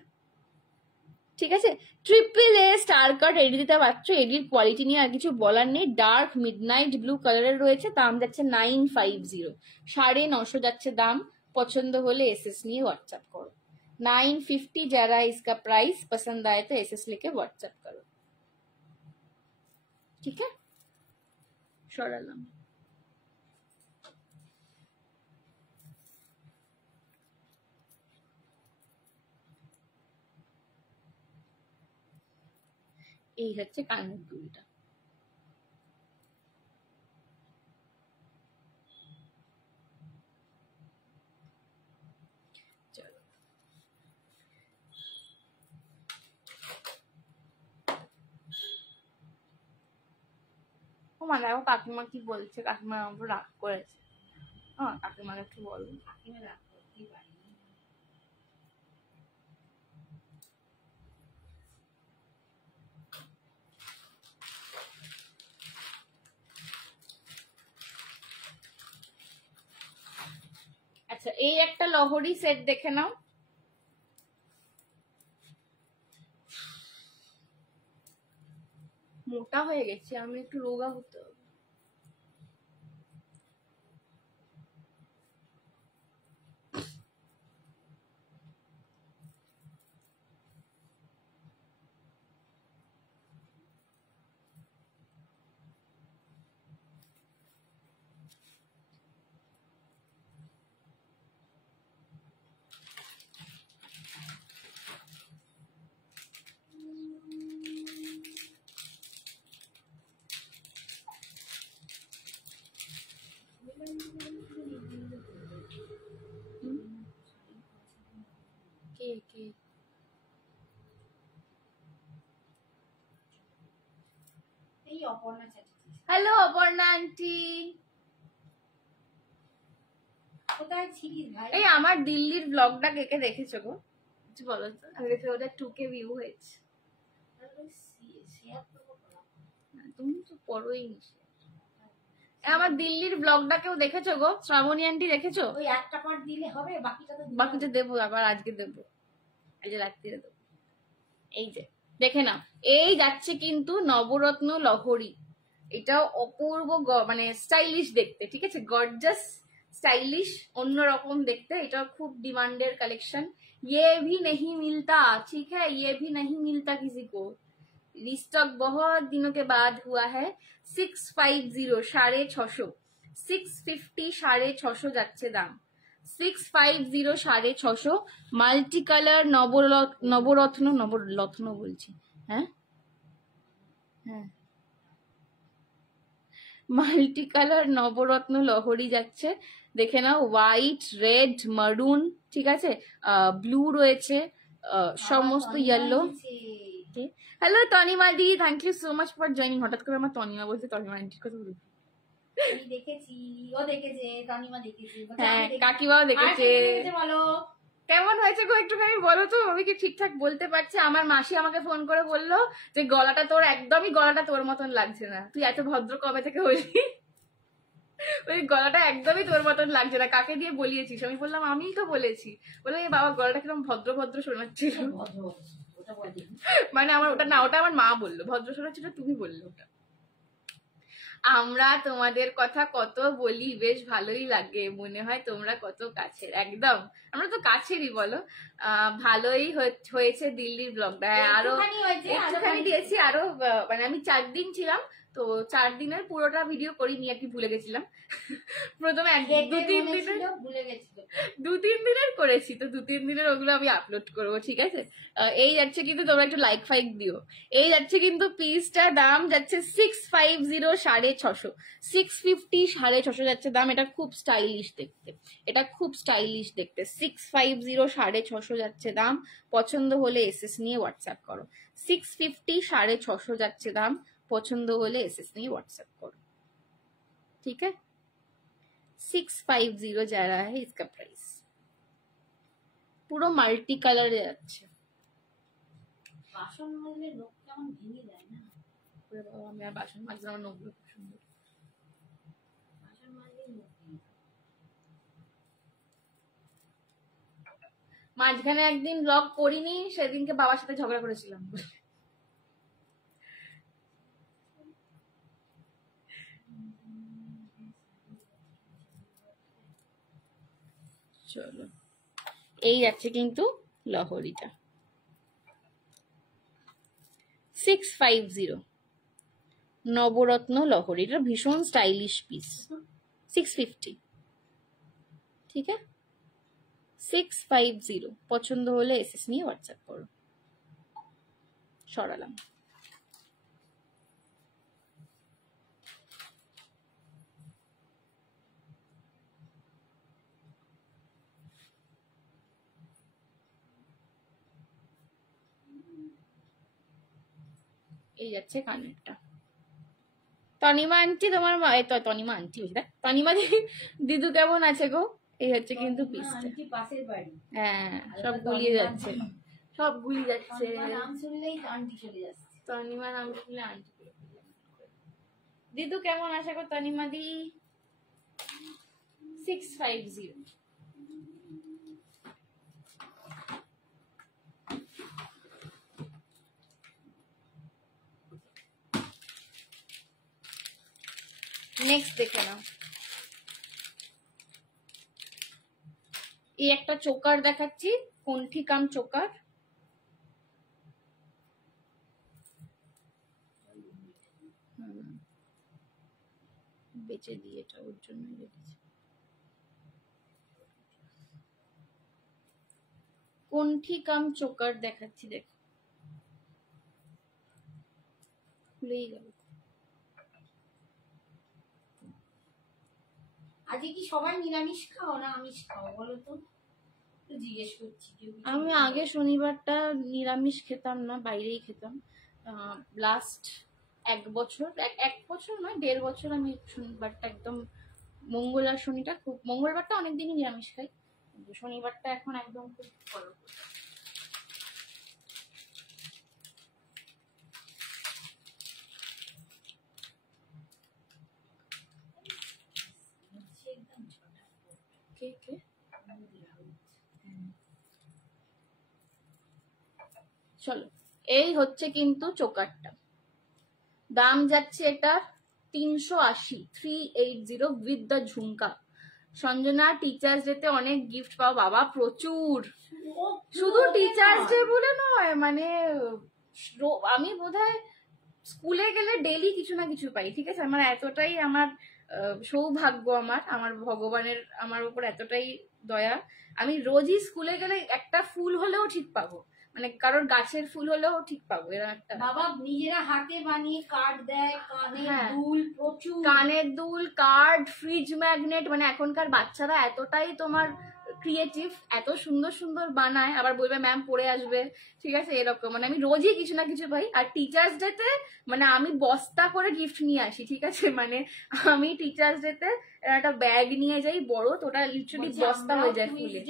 ঠিক আছে। ট্রিপল এ স্টার কাট এডি দিতে পারছো, এডির কোয়ালিটি নিয়ে আর কিছু বলার নেই। ডার্ক মিডনাইট ব্লু কালারের রয়েছে, দাম যাচ্ছে 950, 950 যাচ্ছে দাম। পছন্দ হলে এসএস নিয়ে হোয়াটসঅ্যাপ করো। 950 যারা, इसका प्राइस पसंद आए तो एसएस लेके व्हाट्सएप करो, ठीक है। সরালাম। এই হচ্ছে কানের দুলটা। চলো, ও মানে দেখো কাকিমা কি বলছে, কাকিমা আমার রাগ করেছে, হ্যাঁ কাকিমাকে একটু বলো। কাকিমা রাগ করতেই পারি। আচ্ছা এই একটা লহরি সেট দেখে নাও। মোটা হয়ে গেছে, আমি একটু রোগা হতে হবে। কে কে এই অপর্ণা চ্যাটার্জি। হ্যালো অপর্ণা আন্টি, কোথায় ছিলিস ভাই? এই আমার দিল্লির ব্লগটা কে কে দেখেছো গো কিছু বলো তো? আমি দেখে ওটা 2K ভিউ হয়েছে। শেয়ার করবো না। তুমি তো পড়োই নি। আমার দিল্লির ব্লগটা কেউ দেখেছো গো? শ্রাবণী আন্টি দেখেছো? ওই একটা পার্ট দিলে হবে, বাকিটা তো বাকিটা দেবো, আবার আজকে দেবো, আজকে রাত্রিরে দেবো। এই যে দেখে নাও, এই যাচ্ছে কিন্তু নবরত্ন লহরি। এটাও অপূর্ব মানে স্টাইলিশ দেখতে, ঠিক আছে, গর্জাস স্টাইলিশ, অন্যরকম দেখতে। এটাও খুব ডিমান্ডের কালেকশন। ये भी नहीं मिलता, ठीक है, ये भी नहीं मिलता किसी को। रिस्टॉक बहुत दिनों के बाद हुआ है। 650 650, 650 650 যাচ্ছে দাম। 650 650, মাল্টি কালার নবরত্ন নবরত্ন বলছি, হ্যাঁ হ্যাঁ, মাল্টি কালার নবরত্ন লহরি যাচ্ছে, দেখে নাও। হোয়াইট, রেড, মারুন, ঠিক আছে, ব্লু রয়েছে, সমস্ত ইয়েলো। হ্যালো তনিমা দি, thank you so much for joining. হঠাৎ করে আমার তনিমা বলতে তনিমা আন্টির কথা বলি। আমি দেখেছি, ও দেখেছে, তনিমা দেখেছি, হ্যাঁ কাকিমাও দেখেছে। বলো কেমন হয়েছে গো একটুখানি বলো তো, আমি কি ঠিকঠাক বলতে পারছি? আমার মাসি আমাকে ফোন করে বললো যে গলাটা তোর একদমই, গলাটা তোর মতন লাগছে না, তুই এত ভদ্র কবে থেকে হলি? ওই গলাটা একদমই তোর মতন লাগছে না, কাকে দিয়ে বলিয়েছিস? আমি বললাম আমিই তো বলেছি। বলে বাবা গলাটা কিরকম ভদ্র ভদ্র শোনাচ্ছিল। মানে আমার ওটা না, ওটা আমার মা বললো ভদ্র শোনাচ্ছিল, তুমি বললো ওটা। আমরা তোমাদের কথা কত বলি, বেশ ভালোই লাগে, মনে হয় তোমরা কত কাছের, একদম আমরা তো কাছেরই বলো। ভালোই হয়েছে দিল্লির ব্লগটা, আরো একটুখানি দিয়েছি, আরো মানে আমি 4 দিন ছিলাম তো 4 দিনের পুরোটা ভিডিও করিনি আর কি, ভুলে গেছিলাম। প্রথমে 2-3 দিনের করেছি, তো 2-3 দিনের ওগুলো আমি আপলোড করবো, ঠিক আছে। এই যাচ্ছে কিন্তু, তোমরা একটু লাইক ফাইক দিও। এই যাচ্ছে কিন্তু, পিসটার দাম যাচ্ছে 650 650, 650 650 যাচ্ছে দাম। এটা খুব স্টাইলিশ দেখতে, এটা খুব স্টাইলিশ দেখতে। 650 650 যাচ্ছে দাম। পছন্দ হলে এসএস নিয়ে হোয়াটসঅ্যাপ করো। 650 650 যাচ্ছে দাম, পছন্দ হলে এসএস নিয়ে হোয়াটসঅ্যাপ করো, ठीक है। 650 जा रहा है इसका प्राइस। পুরো মাল্টি কালারে যাচ্ছে। বাসন মাজলে নখ কেমন ভেঙে যায় না? ওরে বাবা, আমি আর বাসন মাজলে আমার নখগুলো খুব সুন্দর। বাসন মাজলে নখ ভেঙে যায়। মাঝখানে একদিন ব্লগ করিনি, সেদিনকে বাবার সাথে ঝগড়া করেছিলাম। চলো, এই যাচ্ছে কিন্তু লহরিটা 650 নবরত্ন লহরি। এটা ভীষণ স্টাইলিশ পিস। 650, ঠিক আছে, 650। পছন্দ হলে এসএস নিয়ে হোয়াটসঅ্যাপ করো। সরালাম। এই যাচ্ছে কানেরটা, তনিমা আন্টি তোমার তনিমা আন্টি বুঝলে, তনিমা দিদু কেমন আছে গো? এই হচ্ছে কিন্তু পিসটা। পাশের বাড়ি। হ্যাঁ, সব গুলিয়ে যাচ্ছে, সব গুলিয়ে যাচ্ছে। নাম শুনলেই আন্টি চলে যাচ্ছে। তনিমা নাম শুনলে আন্টি। দিদু কেমন আছে গো তনিমা দি? 650। নেক্সট দেখে নাও, এই একটা চোকার দেখাচ্ছি, কণ্ঠি কাম চোকার। বেচে দিয়ে এটা ওর জন্য রেখেছি। কণ্ঠি কাম চোকার দেখাচ্ছি, দেখো খুলেই গেল। আজকে কি সবাই নিরামিষ খাও না আমিষ খাও বলো তো? জিজ্ঞেস করছি। আমি আগে শনিবারটা নিরামিষ খেতাম না, বাইরেই খেতাম। লাস্ট 1 বছর, 1 বছর নয় 1.5 বছর আমি শনিবারটা একদম, মঙ্গল আর শনিটা খুব, মঙ্গলবারটা অনেকদিনই নিরামিষ খাই, কিন্তু শনিবারটা এখন একদম খুব ফলো করি। চলো, এই হচ্ছে কিন্তু চোকারটা, দাম যাচ্ছে এটার 380, 380 with the jhumka. Sanjana teachers day তে অনেক গিফট পাও বাবা, প্রচুর। শুধু টিচার্স ডে বলে নয়, মানে আমি বোধহয় স্কুলে গেলে ডেইলি কিছু না কিছু পাই, ঠিক আছে? আমার এতটাই আমার সৌভাগ্য, আমার ভগবানের আমার উপর এতটাই দয়া, আমি রোজই স্কুলে গেলে একটা ফুল হলেও ঠিক পাবো, মানে কারোর গাছের ফুল হলেও ঠিক পাবো, এরকম একটা। বাবা নিজেরা হাতে বানিয়ে কার্ড দেয়, কানের দুল, প্রচুর কানের দুল, কার্ড, ফ্রিজ ম্যাগনেট, মানে এখনকার বাচ্চারা এতটাই তোমার ক্রিয়েটিভ, এত সুন্দর সুন্দর বানায়, আবার বলবে ম্যাম পড়ে আসবে, ঠিক আছে? এরকম মানে আমি রোজই কিছু না কিছু পাই। আর টিচার্স ডে তে মানে আমি বস্তা করে গিফট নিয়ে আসি, ঠিক আছে? মানে আমি টিচার্স ডে তে একটা ব্যাগ নিয়ে যাই বড়, তো ওটা লিটারালি বস্তা হয়ে যায় ফুলে।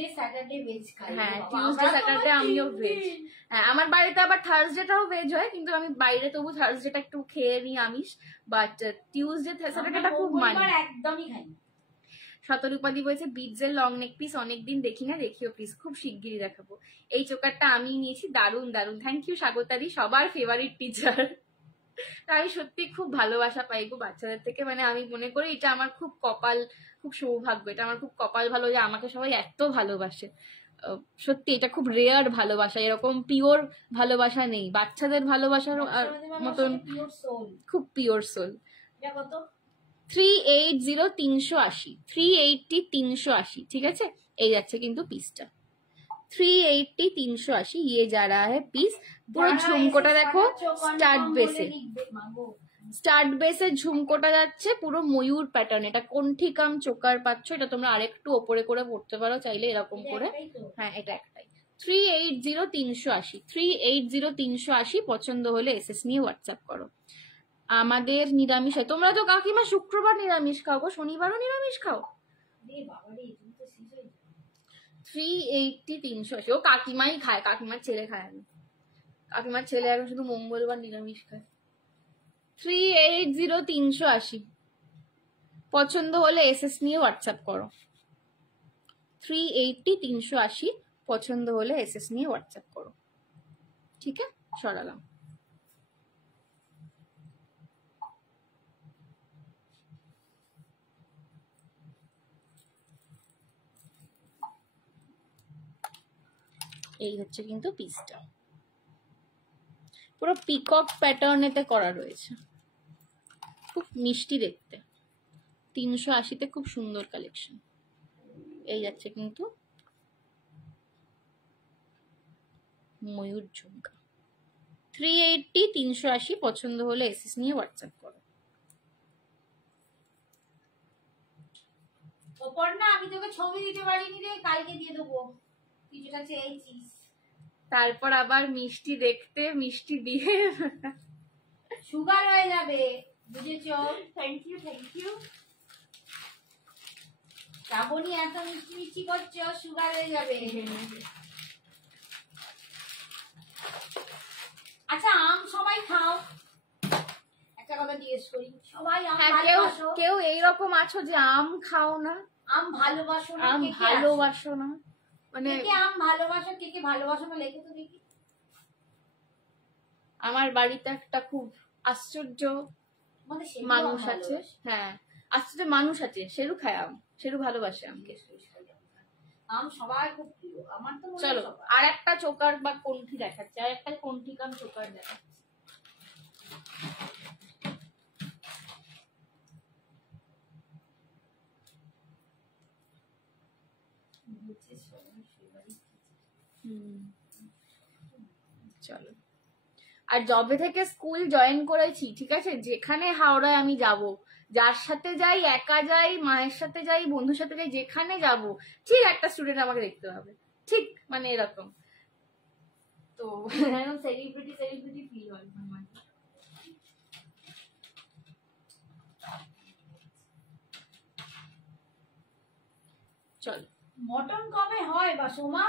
হ্যাঁ, টিউসডে স্যাটারডে আমিও ভেজ। হ্যাঁ, আমার বাড়িতে আবার থার্সডেটাও ভেজ হয়, কিন্তু আমি বাইরে তবু থার্সডেটা একটু খেয়ে নিই আমিষ, বাট টিউসডে স্যাটারডেটা খুব মানি। একদমই খাই। শতরূপাদি বলেছে বিটজের লং নেক পিস অনেকদিন দেখি না, দেখিও প্লিজ, খুব শিগগিরই দেখাবো। এই চোকারটা আমি নিয়েছি, দারুন দারুন, থ্যাংক ইউ স্বাগতাদি, সবার ফেভারিট টিচার। আমি সত্যি খুব ভালোবাসা পাই গো বাচ্চাদের থেকে, মানে আমি মনে করি এটা আমার খুব কপাল, খুব সৌভাগ্য, এটা আমার খুব কপাল ভালো যে আমাকে সবাই এত ভালোবাসে। সত্যি এটা খুব রেয়ার ভালোবাসা, এরকম পিওর ভালোবাসা নেই, বাচ্চাদের ভালোবাসার মতন খুব পিওর সোল। 380, 380, 380, 380, ঠিক আছে? এই যাচ্ছে কিন্তু পিসটা 380, 380, ये जा रहा है পিস। পুরো ঝুমকোটা দেখো, স্টার্ট বেসে ঝুমকোটা যাচ্ছে পুরো ময়ূর প্যাটার্ন, এটা কণ্ঠিকাম চোকার পাচ্ছ, এটা তোমরা আরেকটু ওপরে করে পড়তে পারো চাইলে এরকম করে। হ্যাঁ, এটা একটাই। 380, 380, 380, 380, পছন্দ হলে এসএস নিয়ে হোয়াটসঅ্যাপ করো। আমাদের নিরামিষ হয়, তোমরা তো কাকিমা শুক্রবার নিরামিষ খাও গো, শনিবারও নিরামিষ খাও? 380, 380, ও কাকিমাই খায়, কাকিমার ছেলে খায় না, কাকিমার ছেলে এখন শুধু মঙ্গলবার নিরামিষ খায়। 380, 380, পছন্দ হলে এসএস নিয়ে হোয়াটসঅ্যাপ করো। 380, 380, পছন্দ হলে এসএস নিয়ে হোয়াটসঅ্যাপ করো, ঠিক আছে? সরালাম। এই হচ্ছে কিন্তু পিসটা, পুরো পিকক প্যাটার্নেতে করা রয়েছে, খুব মিষ্টি দেখতে। 380-তে খুব সুন্দর কালেকশন। এই যাচ্ছে কিন্তু ময়ূর ঝুমকা। 380, 380, পছন্দ হলে এসএস নিয়ে হোয়াটসঅ্যাপ করো। অপর্ণা আমি তোকে ছবি দিতে পারিনি রে, কালকে দিয়ে দেবো, তুই যেটা চেয়েছিস। তারপর আবার মিষ্টি দেখতে, মিষ্টি দিয়ে সুগার হয়ে যাবে, বুঝেছো? Thank you thank you. Shrabani এত মিষ্টি মিষ্টি করছো, সুগার হয়ে যাবে। আচ্ছা আম সবাই খাও? একটা কথা জিজ্ঞেস করি, সবাই আম ভালোবাসো? কেউ এইরকম আছো যে আম খাও না? আম ভালোবাসো না? আম ভালোবাসো না মানে কে আম ভালোবাসো, কে কে ভালোবাসো না লেখো তো দেখি। আমার বাড়িতে একটা খুব আশ্চর্য মানুষ আছে। হ্যাঁ, আশ্চর্য মানুষ আছে, সেরু খায় আম, সেরু ভালোবাসে আমকে। আম সবার খুব প্রিয়, আমার তো। চলো আর একটা চোকার বা কণ্ঠি দেখাচ্ছে, আর একটা কণ্ঠি কাম চোকার দেখাচ্ছে। চলো, আর যবে থেকে স্কুল জয়েন করেছি, ঠিক আছে, যেখানে হাওড়ায় আমি যাব, যার সাথে যাই, একা যাই, মায়ের সাথে যাই, বন্ধুর সাথে যাই, যেখানে যাব, ঠিক একটা স্টুডেন্ট আমাকে দেখতে হবে, ঠিক মানে এরকম। তো সেলিব্রিটি সেলিব্রিটি ফিল হয় আমার। চল, মটন কবে হয় বা সোমা?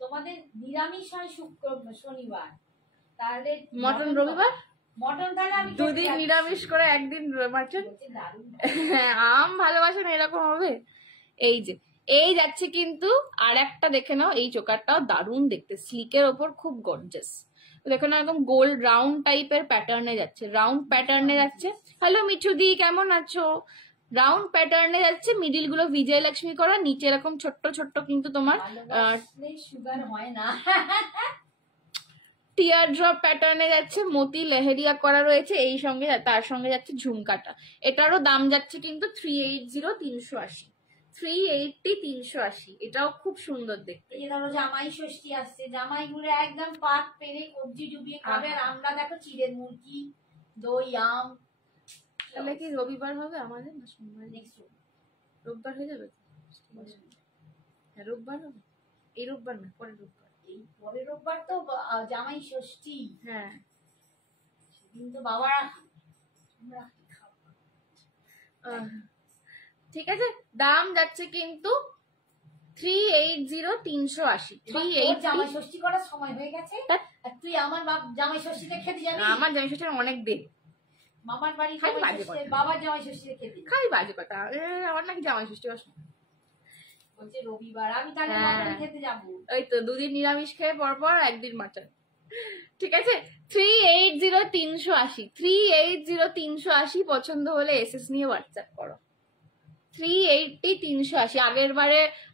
তোমাদের নিরামিষ হয় শনিবার, তাহলে মটন রবিবার, মটন তাহলে আমি দুদিন নিরামিষ করে একদিন মাটন। আম ভালোবাসে না এরকম হবে? এই যে এই যাচ্ছে কিন্তু, আর একটা দেখে নাও, এই চোকারটাও দারুণ দেখতে, স্লিকের ওপর খুব গর্জাস। দেখো না, একদম গোল্ড রাউন্ড টাইপের প্যাটার্নে যাচ্ছে, রাউন্ড প্যাটার্নে যাচ্ছে। হ্যালো মিঠুদি, কেমন আছো? রাউন্ড প্যাটার্নে যাচ্ছে, মিডিল গুলো বিজয়লক্ষ্মী করা, নিচে এরকম ছোট্ট ছোট্ট কিন্তু তোমার সুগার হয় না। টিয়ার ড্রপ প্যাটার্নে যাচ্ছে, মতি লেহেরিয়া করা রয়েছে, এই সঙ্গে তার সঙ্গে যাচ্ছে ঝুমকাটা। এটারও দাম যাচ্ছে কিন্তু 380, 380, 380, 380। এটাও খুব সুন্দর দেখতে। এই ধরো জামাই ষষ্ঠী আসছে, জামাই গুলো একদম পাত পেরে কবজি ডুবিয়ে খাবে, আর আমরা দেখো চিড়ের মুরগি, দই, আম। তাহলে কি রবিবার হবে আমাদের না সোমবার? রোববার হয়ে যাবে? হ্যাঁ রোববার হবে, এই রোববার না, পরের রোববার। এই পরের রোববার তো জামাই ষষ্ঠী। হ্যাঁ, সেদিন তো বাবারা ঠিক আছে। দাম যাচ্ছে কিন্তু 380, 380, 380। জামাই ষষ্ঠী করার সময় হয়ে গেছে, আর তুই আমার জামাই ষষ্ঠীতে খেতে যাবি? আমার জামাই ষষ্ঠী অনেক দেরি, মামার বাড়ি বাবার জামাই ষষ্ঠীতে খেতে খাই বাজে কথা। আমার নাকি জামাই ষষ্ঠী বলছে রবিবার, আমি তাহলে মটন খেতে যাবো। ওই তো দুদিন নিরামিষ খেয়ে পর একদিন মাটন, ঠিক আছে। 380, 380, 380, 380। পছন্দ হলে এসএস নিয়ে হোয়াটসঅ্যাপ করো। 380, 380।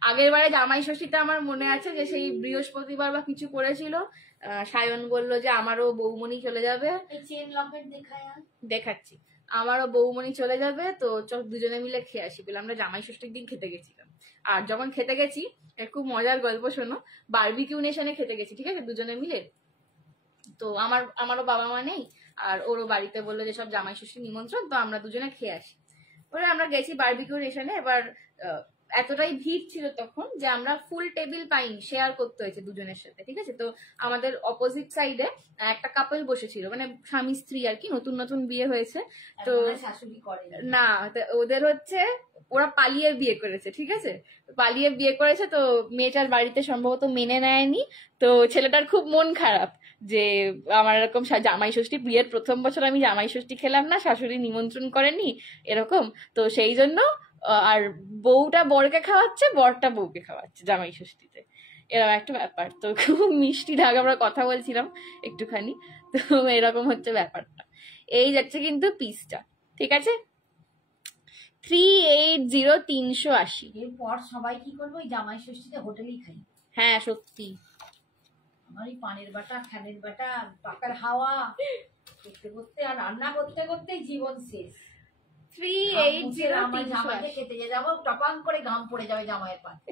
আগের বারে জামাই ষষ্ঠীতে আমার মনে আছে যে সেই বৃহস্পতিবার বা কিছু করেছিল, সায়ন বলল যে আমারও বৌমনি চলে যাবে, দেখাচ্ছি, আমারও বৌমনি চলে যাবে, তো চল দুজনে মিলে খেয়ে আসি বলে আমরা জামাই ষষ্ঠীর দিন খেতে গেছিলাম। আর যখন খেতে গেছি, খুব মজার গল্প শোনো, বারবিকিউ নেশনে খেতে গেছি, ঠিক আছে, দুজনে মিলে। তো আমারও বাবা মা নেই, আর ওরও বাড়িতে বললো যে সব জামাই ষষ্ঠী নিমন্ত্রণ, তো আমরা দুজনে খেয়ে আসি। পরে আমরা গেছি বারবিকিউ নেশনে। এবার এতটাই ভিড় ছিল তখন যে আমরা ফুল টেবিল পাইনি, শেয়ার করতে হয়েছে দুজনের সাথে, ঠিক আছে। তো আমাদের অপোজিট সাইডে একটা কাপল বসেছিল, মানে স্বামী স্ত্রী আর কি, নতুন নতুন বিয়ে হয়েছে। তো না, ওদের হচ্ছে ওরা পালিয়ে বিয়ে করেছে, ঠিক আছে, পালিয়ে বিয়ে করেছে। তো মেয়েটার বাড়িতে সম্ভবত মেনে নেয়নি, তো ছেলেটার খুব মন খারাপ যে আমার এরকম জামাই ষষ্ঠী, বিয়ের প্রথম বছর আমি জামাই ষষ্ঠী খেলাম না, শাশুড়ি নিমন্ত্রণ করেনি এরকম। তো সেই জন্য আর বউটা বরকে খাওয়াচ্ছে, বরটা বউকে খাওয়াচ্ছে জামাই ষষ্ঠীতে, এরকম একটা ব্যাপার। তো খুব মিষ্টি ঢাক আমরা কথা বলছিলাম একটুখানি, তো এরকম হচ্ছে ব্যাপারটা। এই যাচ্ছে কিন্তু পিসটা, ঠিক আছে। 380, 380। এরপর সবাই কি করবো, ওই জামাই ষষ্ঠীতে হোটেলেই খাই। হ্যাঁ সত্যি, আমার এই পানের বাটা, ফ্যানের বাটা, পাকার হাওয়া করতে করতে আর রান্না করতে করতে জীবন শেষ। 380, 380 খেতে যাবো, টপাং করে ঘাম পড়ে যাবে জামাইয়ের পাতে।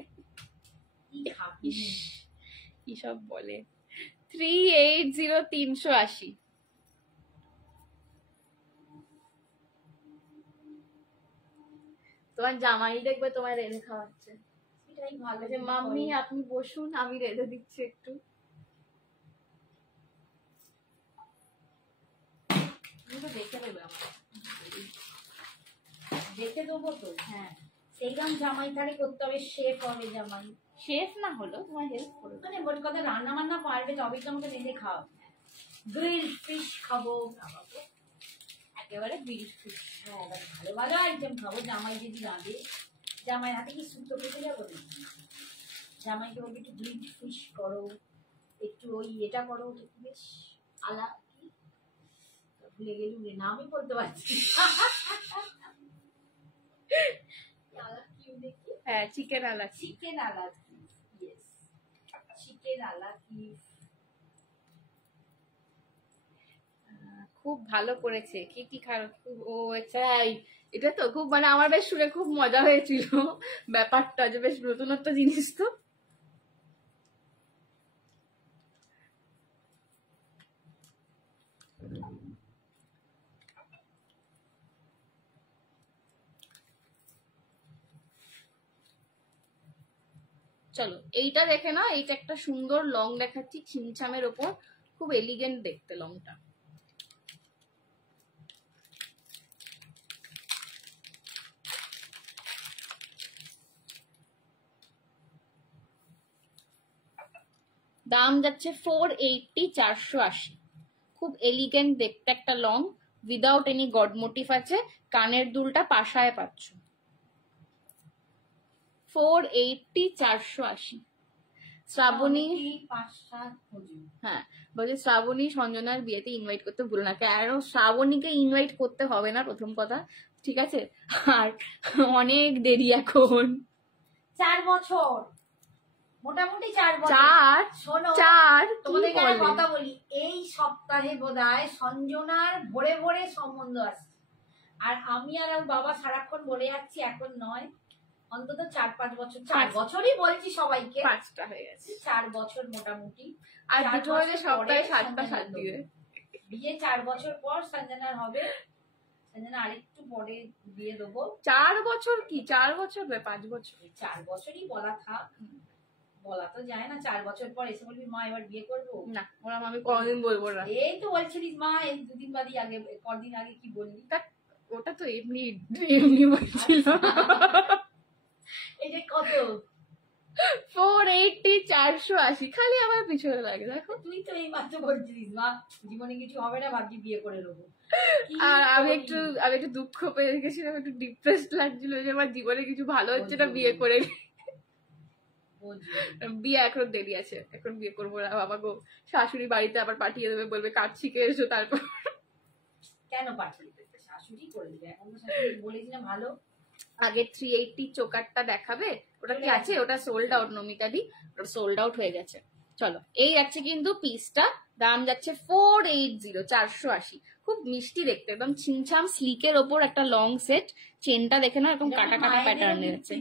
কি সব বলে। 380, 380। তোমার জামাই দেখবে তোমায় রেঁধে খাওয়াচ্ছে, সেটাই ভালো। যে মাম্মি আপনি বসুন, আমি রেঁধে দিচ্ছি একটু। তুমি তো দেখে দেবে আমার, দেখে দেবো তো। হ্যাঁ, সেইরকম জামাই তাহলে করতে হবে, শেফ হবে জামাই। শেফ না হলো তোমার হেল্প করে, মানে মোট কথা রান্না বান্না পারবে তবেই তো আমাকে রেঁধে খাওয়া। গ্রিল ফিশ খাবো, একেবারে গ্রিল ফিশ। হ্যাঁ, ভালো ভালো আইটেম খাবো। জামাই যদি রাঁধে, জামাই হাতে কি শুক্তো খেতে যাবো না? জামাইকে বলবে একটু গ্রিল ফিশ করো, একটু ওই এটা করো, একটু বেশ আলা কি ভুলে গেলুম রে, নামই বলতে পারছি। হ্যাঁ চিকেন আলা, চিকেন আলা কিফ, ইয়েস চিকেন আলা কিফ। খুব ভালো করেছে। কি কি খারাপ, ও আচ্ছা এটা তো খুব মানে আমার বেশ শুনে খুব মজা হয়েছিল ব্যাপারটা, যে বেশ নতুনত্ব জিনিস তো। চলো এইটা দেখে না, এইটা একটা সুন্দর লং দেখাচ্ছি ছিমছামের ওপর, খুব এলিগেন্ট দেখতে লংটা। দাম যাচ্ছে 480, 480। খুব এলিগেন্ট দেখতে একটা long, without any god motif আছে। কানের দুলটা পাশায় পাচ্ছ। 480, 480। শ্রাবণী, হ্যাঁ বলছে শ্রাবণী সঞ্জনার বিয়েতে ইনভাইট করতে ভুলো না। কেন শ্রাবণীকে ইনভাইট করতে হবে না প্রথম কথা, ঠিক আছে? আর অনেক দেরি এখন, 4 বছর মোটামুটি 4 বছর। 4 শোনো, 4 তোমাদের একটা কথা বলি, এই সপ্তাহে বোধহয় সঞ্জনার ভোরে ভোরে সম্বন্ধ আসছে। আর আমি আর ওর বাবা সারাক্ষণ বলে যাচ্ছি এখন নয়, অন্তত 4-5 বছর। 4 বছরই বলছি সবাইকে, 5টা হয়ে গেছে। 4 বছর মোটামুটি। আর দুটো হলে সপ্তাহে 7টা সাত দিবে। বিয়ে 4 বছর পর সঞ্জনার হবে। সঞ্জনা আরেকটু পরে বিয়ে দেবো। 4 বছর কি 4 বছর 5 বছর? 4 বছরই বলা থাক, বলা তো যায় না। 4 বছর পর এসে বলবি মা এবার বিয়ে করবো না, ওরা আমি কোনদিন বলবো না। এই তো বলছিলিস মা, এই দুদিন বাদই আগে, কদিন আগে কি বললি? ওটা তো এমনি এমনি বলছিল। এই যে কত 480, 480 খালি আমার পিছনে লাগে। দেখো তুই তো এই মাত্র বলছিলিস মা জীবনে কিছু হবে না, ভাবছি বিয়ে করে নেবো। আর আমি একটু দুঃখ পেয়ে গেছিলাম, একটু ডিপ্রেসড লাগছিল যে আমার জীবনে কিছু ভালো হচ্ছে না, বিয়ে করে বিয়ে এখন দেরি আছে, এখন বিয়ে করবো না। বাবা গো, শাশুড়ি বাড়িতে আবার পাঠিয়ে দেবে, বলবে কাজ শিখে এসো। তারপর কেন পাঠিয়ে দেবে? শাশুড়ি করে দেবে। এখন তো শাশুড়ি বলেছি না ভালো। আগে 380 চোকারটা দেখাবে, ওটা কি আছে? ওটা সোল্ড আউট, নমিতাদি ওটা সোল্ড আউট হয়ে গেছে। চলো এই যাচ্ছে কিন্তু পিসটা, দাম যাচ্ছে 480, 480। খুব মিষ্টি দেখতে, একদম ছিমছাম স্লিকের ওপর একটা লং সেট। চেনটা দেখে না, এরকম কাটা কাটা প্যাটার্নের আছে।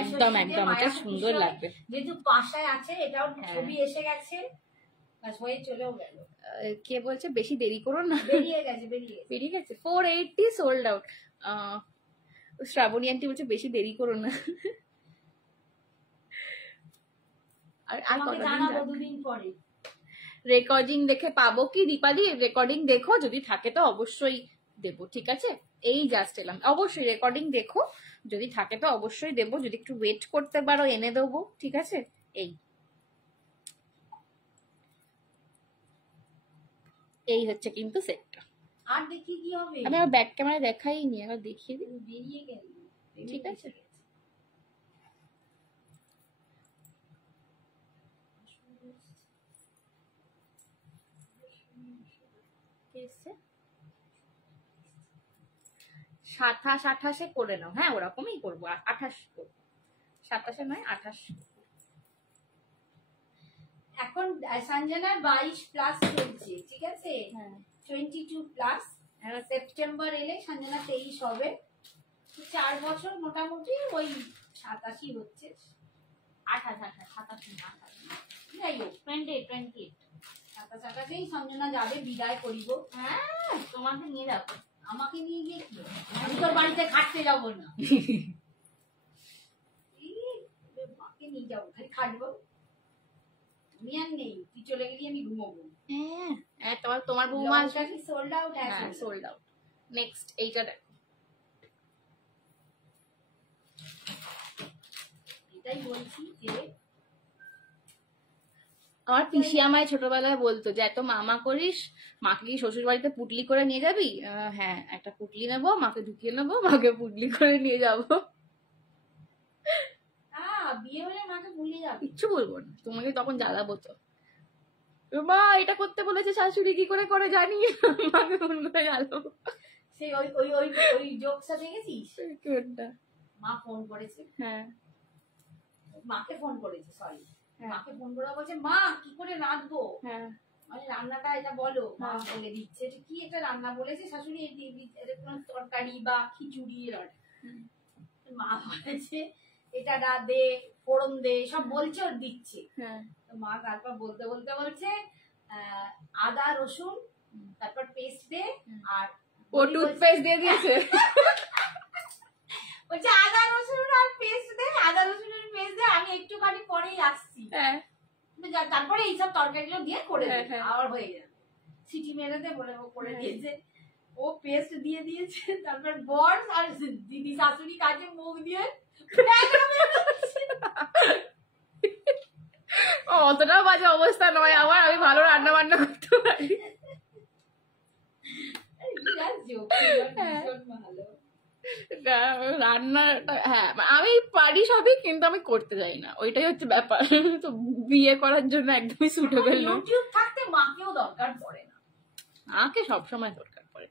একদম একদম, এটা সুন্দর লাগবে। যেহেতু পাশায় আছে, এটাও ছবি এসে গেছে, হয়ে চলেও গেল। কে বলছে বেশি দেরি করো না? বেরিয়ে গেছে 480 সোল্ড আউট। শ্রাবণী আন্টি বলছে বেশি দেরি করো না। আর জানাবো 2 দিন পরে। রেকর্ডিং দেখে পাবো কি দীপাদি? রেকর্ডিং দেখো, যদি থাকে তো অবশ্যই দেবো, ঠিক আছে? এই জাস্ট এলাম, অবশ্যই রেকর্ডিং দেখো, যদি থাকে তো অবশ্যই দেবো, যদি একটু ওয়েট করতে পারো এনে দেবো, ঠিক আছে? এই হচ্ছে কিন্তু সেটটা। আর দেখি কি হবে, আমি আমার ব্যাক ক্যামেরা দেখাইনি, আবার দেখিয়ে দিই। বেরিয়ে গেল, ঠিক আছে? সাতাশ 28-এ করে নাও। হ্যাঁ ওরকমই করবো, 28 করবো, 27-এ নয় 28। এখন সঞ্জনার 22 প্লাস চলছে, ঠিক আছে? 22 প্লাস। সেপ্টেম্বর এলে সঞ্জনা 23 হবে। 4 বছর মোটামুটি ওই 87 হচ্ছে। 28 যাই হোক 28 27-28 সঞ্জনা যাবে, বিদায় করিব। হ্যাঁ তোমাকে নিয়ে যাবো। আমাকে নিয়ে গিয়ে কি, আমি তোর বাড়িতে খাটতে যাবো না। মাকে নিয়ে যাবো, খালি খাটবো। আমি আর নেই, তুই চলে গেলি আমি ঘুমোবো। হ্যাঁ তোমার বৌমা আসবে। Sold out. হ্যাঁ সোল্ড আউট। নেক্সট এইটা দেখো, এটাই বলছি যে আমার পিসি আমায় ছোটবেলায় বলতো যে এত মামা করিস, মাকে কি শ্বশুর বাড়িতে পুটলি করে নিয়ে যাবি? হ্যাঁ একটা পুটলি নেবো, মাকে ঢুকিয়ে নেবো, মাকে পুটলি করে নিয়ে যাবো। বিয়ে হলে মাকে ভুলিয়ে যাবে, কিচ্ছু বলবো না, তোমাকে তখন জ্বালাবো তো। মা এটা করতে বলেছে শাশুড়ি, কি করে করে জানি, মাকে ফোন করে জ্বালাবো। সেই ওই ওই ওই ওই জোকসটা দেখেছিস? কোনটা? মা ফোন করেছে, হ্যাঁ মাকে ফোন করেছে, সরি হ্যাঁ। মাকে ফোন করে বলছে মা কি করে রাঁধবো, হ্যাঁ মানে রান্নাটা এটা বলো। মা হ্যাঁ। বলে দিচ্ছে এটা কি একটা রান্না বলেছে শাশুড়ি, এটা কোনো তরকারি বা খিচুড়ি এর order। মা বলেছে এটা দে, ফোড়ন দে, সব বলছে ওর দিচ্ছে। হ্যাঁ তো মা তারপর বলতে বলতে বলছে আদা রসুন তারপর পেস্ট দে, আর ও টুথপেস্ট দিয়ে দিয়েছে। বলছে আদা রসুন আর পেস্ট দে, আদা রসুনের পেস্ট দে, আমি একটুখানি পরেই আসছি। হ্যাঁ তারপরে এইসব তরকারিগুলো দিয়ে করে দে, হ্যাঁ। আবার হয়ে যাবে। সিটি মেরে দে বলে ও করে দিয়েছে, ও পেস্ট দিয়ে দিয়েছে। তারপর বর আর দিদি শাশুড়ি কাছে মুখ দিয়ে অতটাও বাজে অবস্থা নয় আমার, আমি ভালো রান্না বান্না করতে পারি। রান্নাটা হ্যাঁ আমি পারি সবই, কিন্তু আমি করতে যাই না, ওইটাই হচ্ছে ব্যাপার। তো বিয়ে করার জন্য একদমই সুটেবল নয়। ইউটিউব থাকতে মাকেও দরকার পড়ে না, মাকে সবসময় দরকার পড়ে।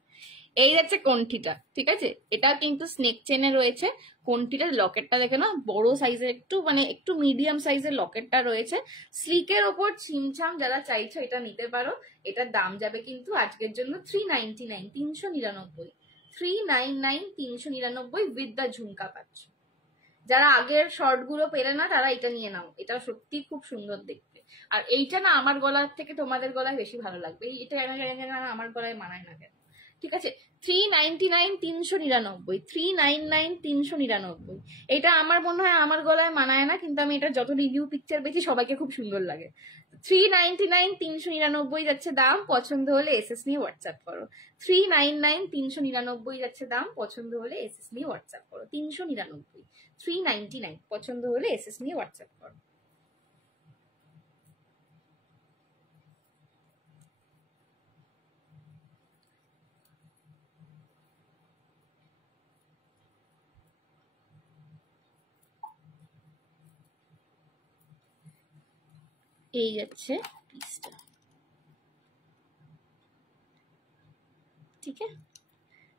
এই যাচ্ছে কণ্ঠিটা, ঠিক আছে, এটা কিন্তু স্নেক চেনে রয়েছে। কণ্ঠিটার লকেটটা দেখে না, বড় সাইজের, একটু মানে একটু মিডিয়াম সাইজের লকেটটা রয়েছে। স্লিকের ওপর ছিমছাম যারা চাইছো এটা নিতে পারো। এটার দাম যাবে কিন্তু আজকের জন্য 399, 399, 399, 399 উইথ দ্য ঝুমকা পাচ্ছ। যারা আগের শর্ট গুলো পেলে না তারা এটা নিয়ে নাও, এটা সত্যি খুব সুন্দর দেখতে। আর এইটা না আমার গলার থেকে তোমাদের গলায় বেশি ভালো লাগবে, এটা আমার গলায় মানায় না কেন, ঠিক আছে। 399, 399, 399, 399। এটা আমার মনে হয় আমার গলায় মানায় না, কিন্তু আমি এটা যত রিভিউ পিকচার পেয়েছি সবাইকে খুব সুন্দর লাগে। 399, 399 যাচ্ছে দাম, পছন্দ হলে এসএস নিয়ে হোয়াটসঅ্যাপ করো। 399, 399 যাচ্ছে দাম, পছন্দ হলে এসএস নিয়ে হোয়াটসঅ্যাপ করো। 399, 399, পছন্দ হলে এসএস নিয়ে হোয়াটসঅ্যাপ করো। এই যাচ্ছে পিসটা, ঠিক আছে।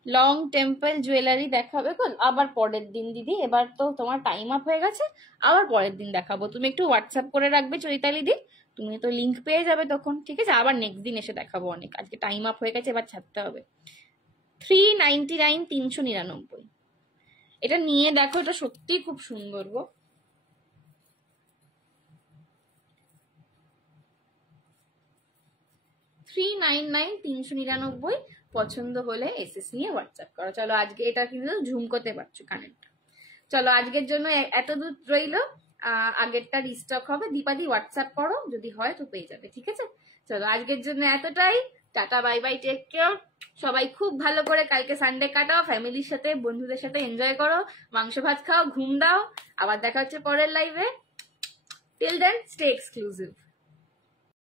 লং টেম্পল জুয়েলারি দেখাবে কল আবার পরের দিন দিদি, এবার তো তোমার টাইম আপ হয়ে গেছে, আবার পরের দিন দেখাবো। তুমি একটু হোয়াটসঅ্যাপ করে রাখবে চৈতালি দি, তুমি তো লিংক পেয়ে যাবে তখন, ঠিক আছে। আবার নেক্সট দিন এসে দেখাবো, অনেক আজকে টাইম আপ হয়ে গেছে, এবার ছাড়তে হবে। 399, 399, এটা নিয়ে দেখো, এটা সত্যি খুব সুন্দর গো। $399, 399, পছন্দ হলে এসএস নিয়ে হোয়াটসঅ্যাপ করো। চলো আজকে এটা কিন্তু ঝুমকোতে পারছো কানেক্ট। চলো আজকের জন্য এত দূর রইলো, আগেরটা রিস্টক হবে। দীপাদি হোয়াটসঅ্যাপ করো, যদি হয় তো পেয়ে যাবে, ঠিক আছে। চলো আজকের জন্য এতটাই, tata bye bye, take care. সবাই খুব ভালো করে কালকে সানডে কাটাও, ফ্যামিলির সাথে বন্ধুদের সাথে এনজয় করো, মাংস ভাত খাও, ঘুম দাও। আবার দেখা হচ্ছে পরের লাইভে। Till then stay exclusive.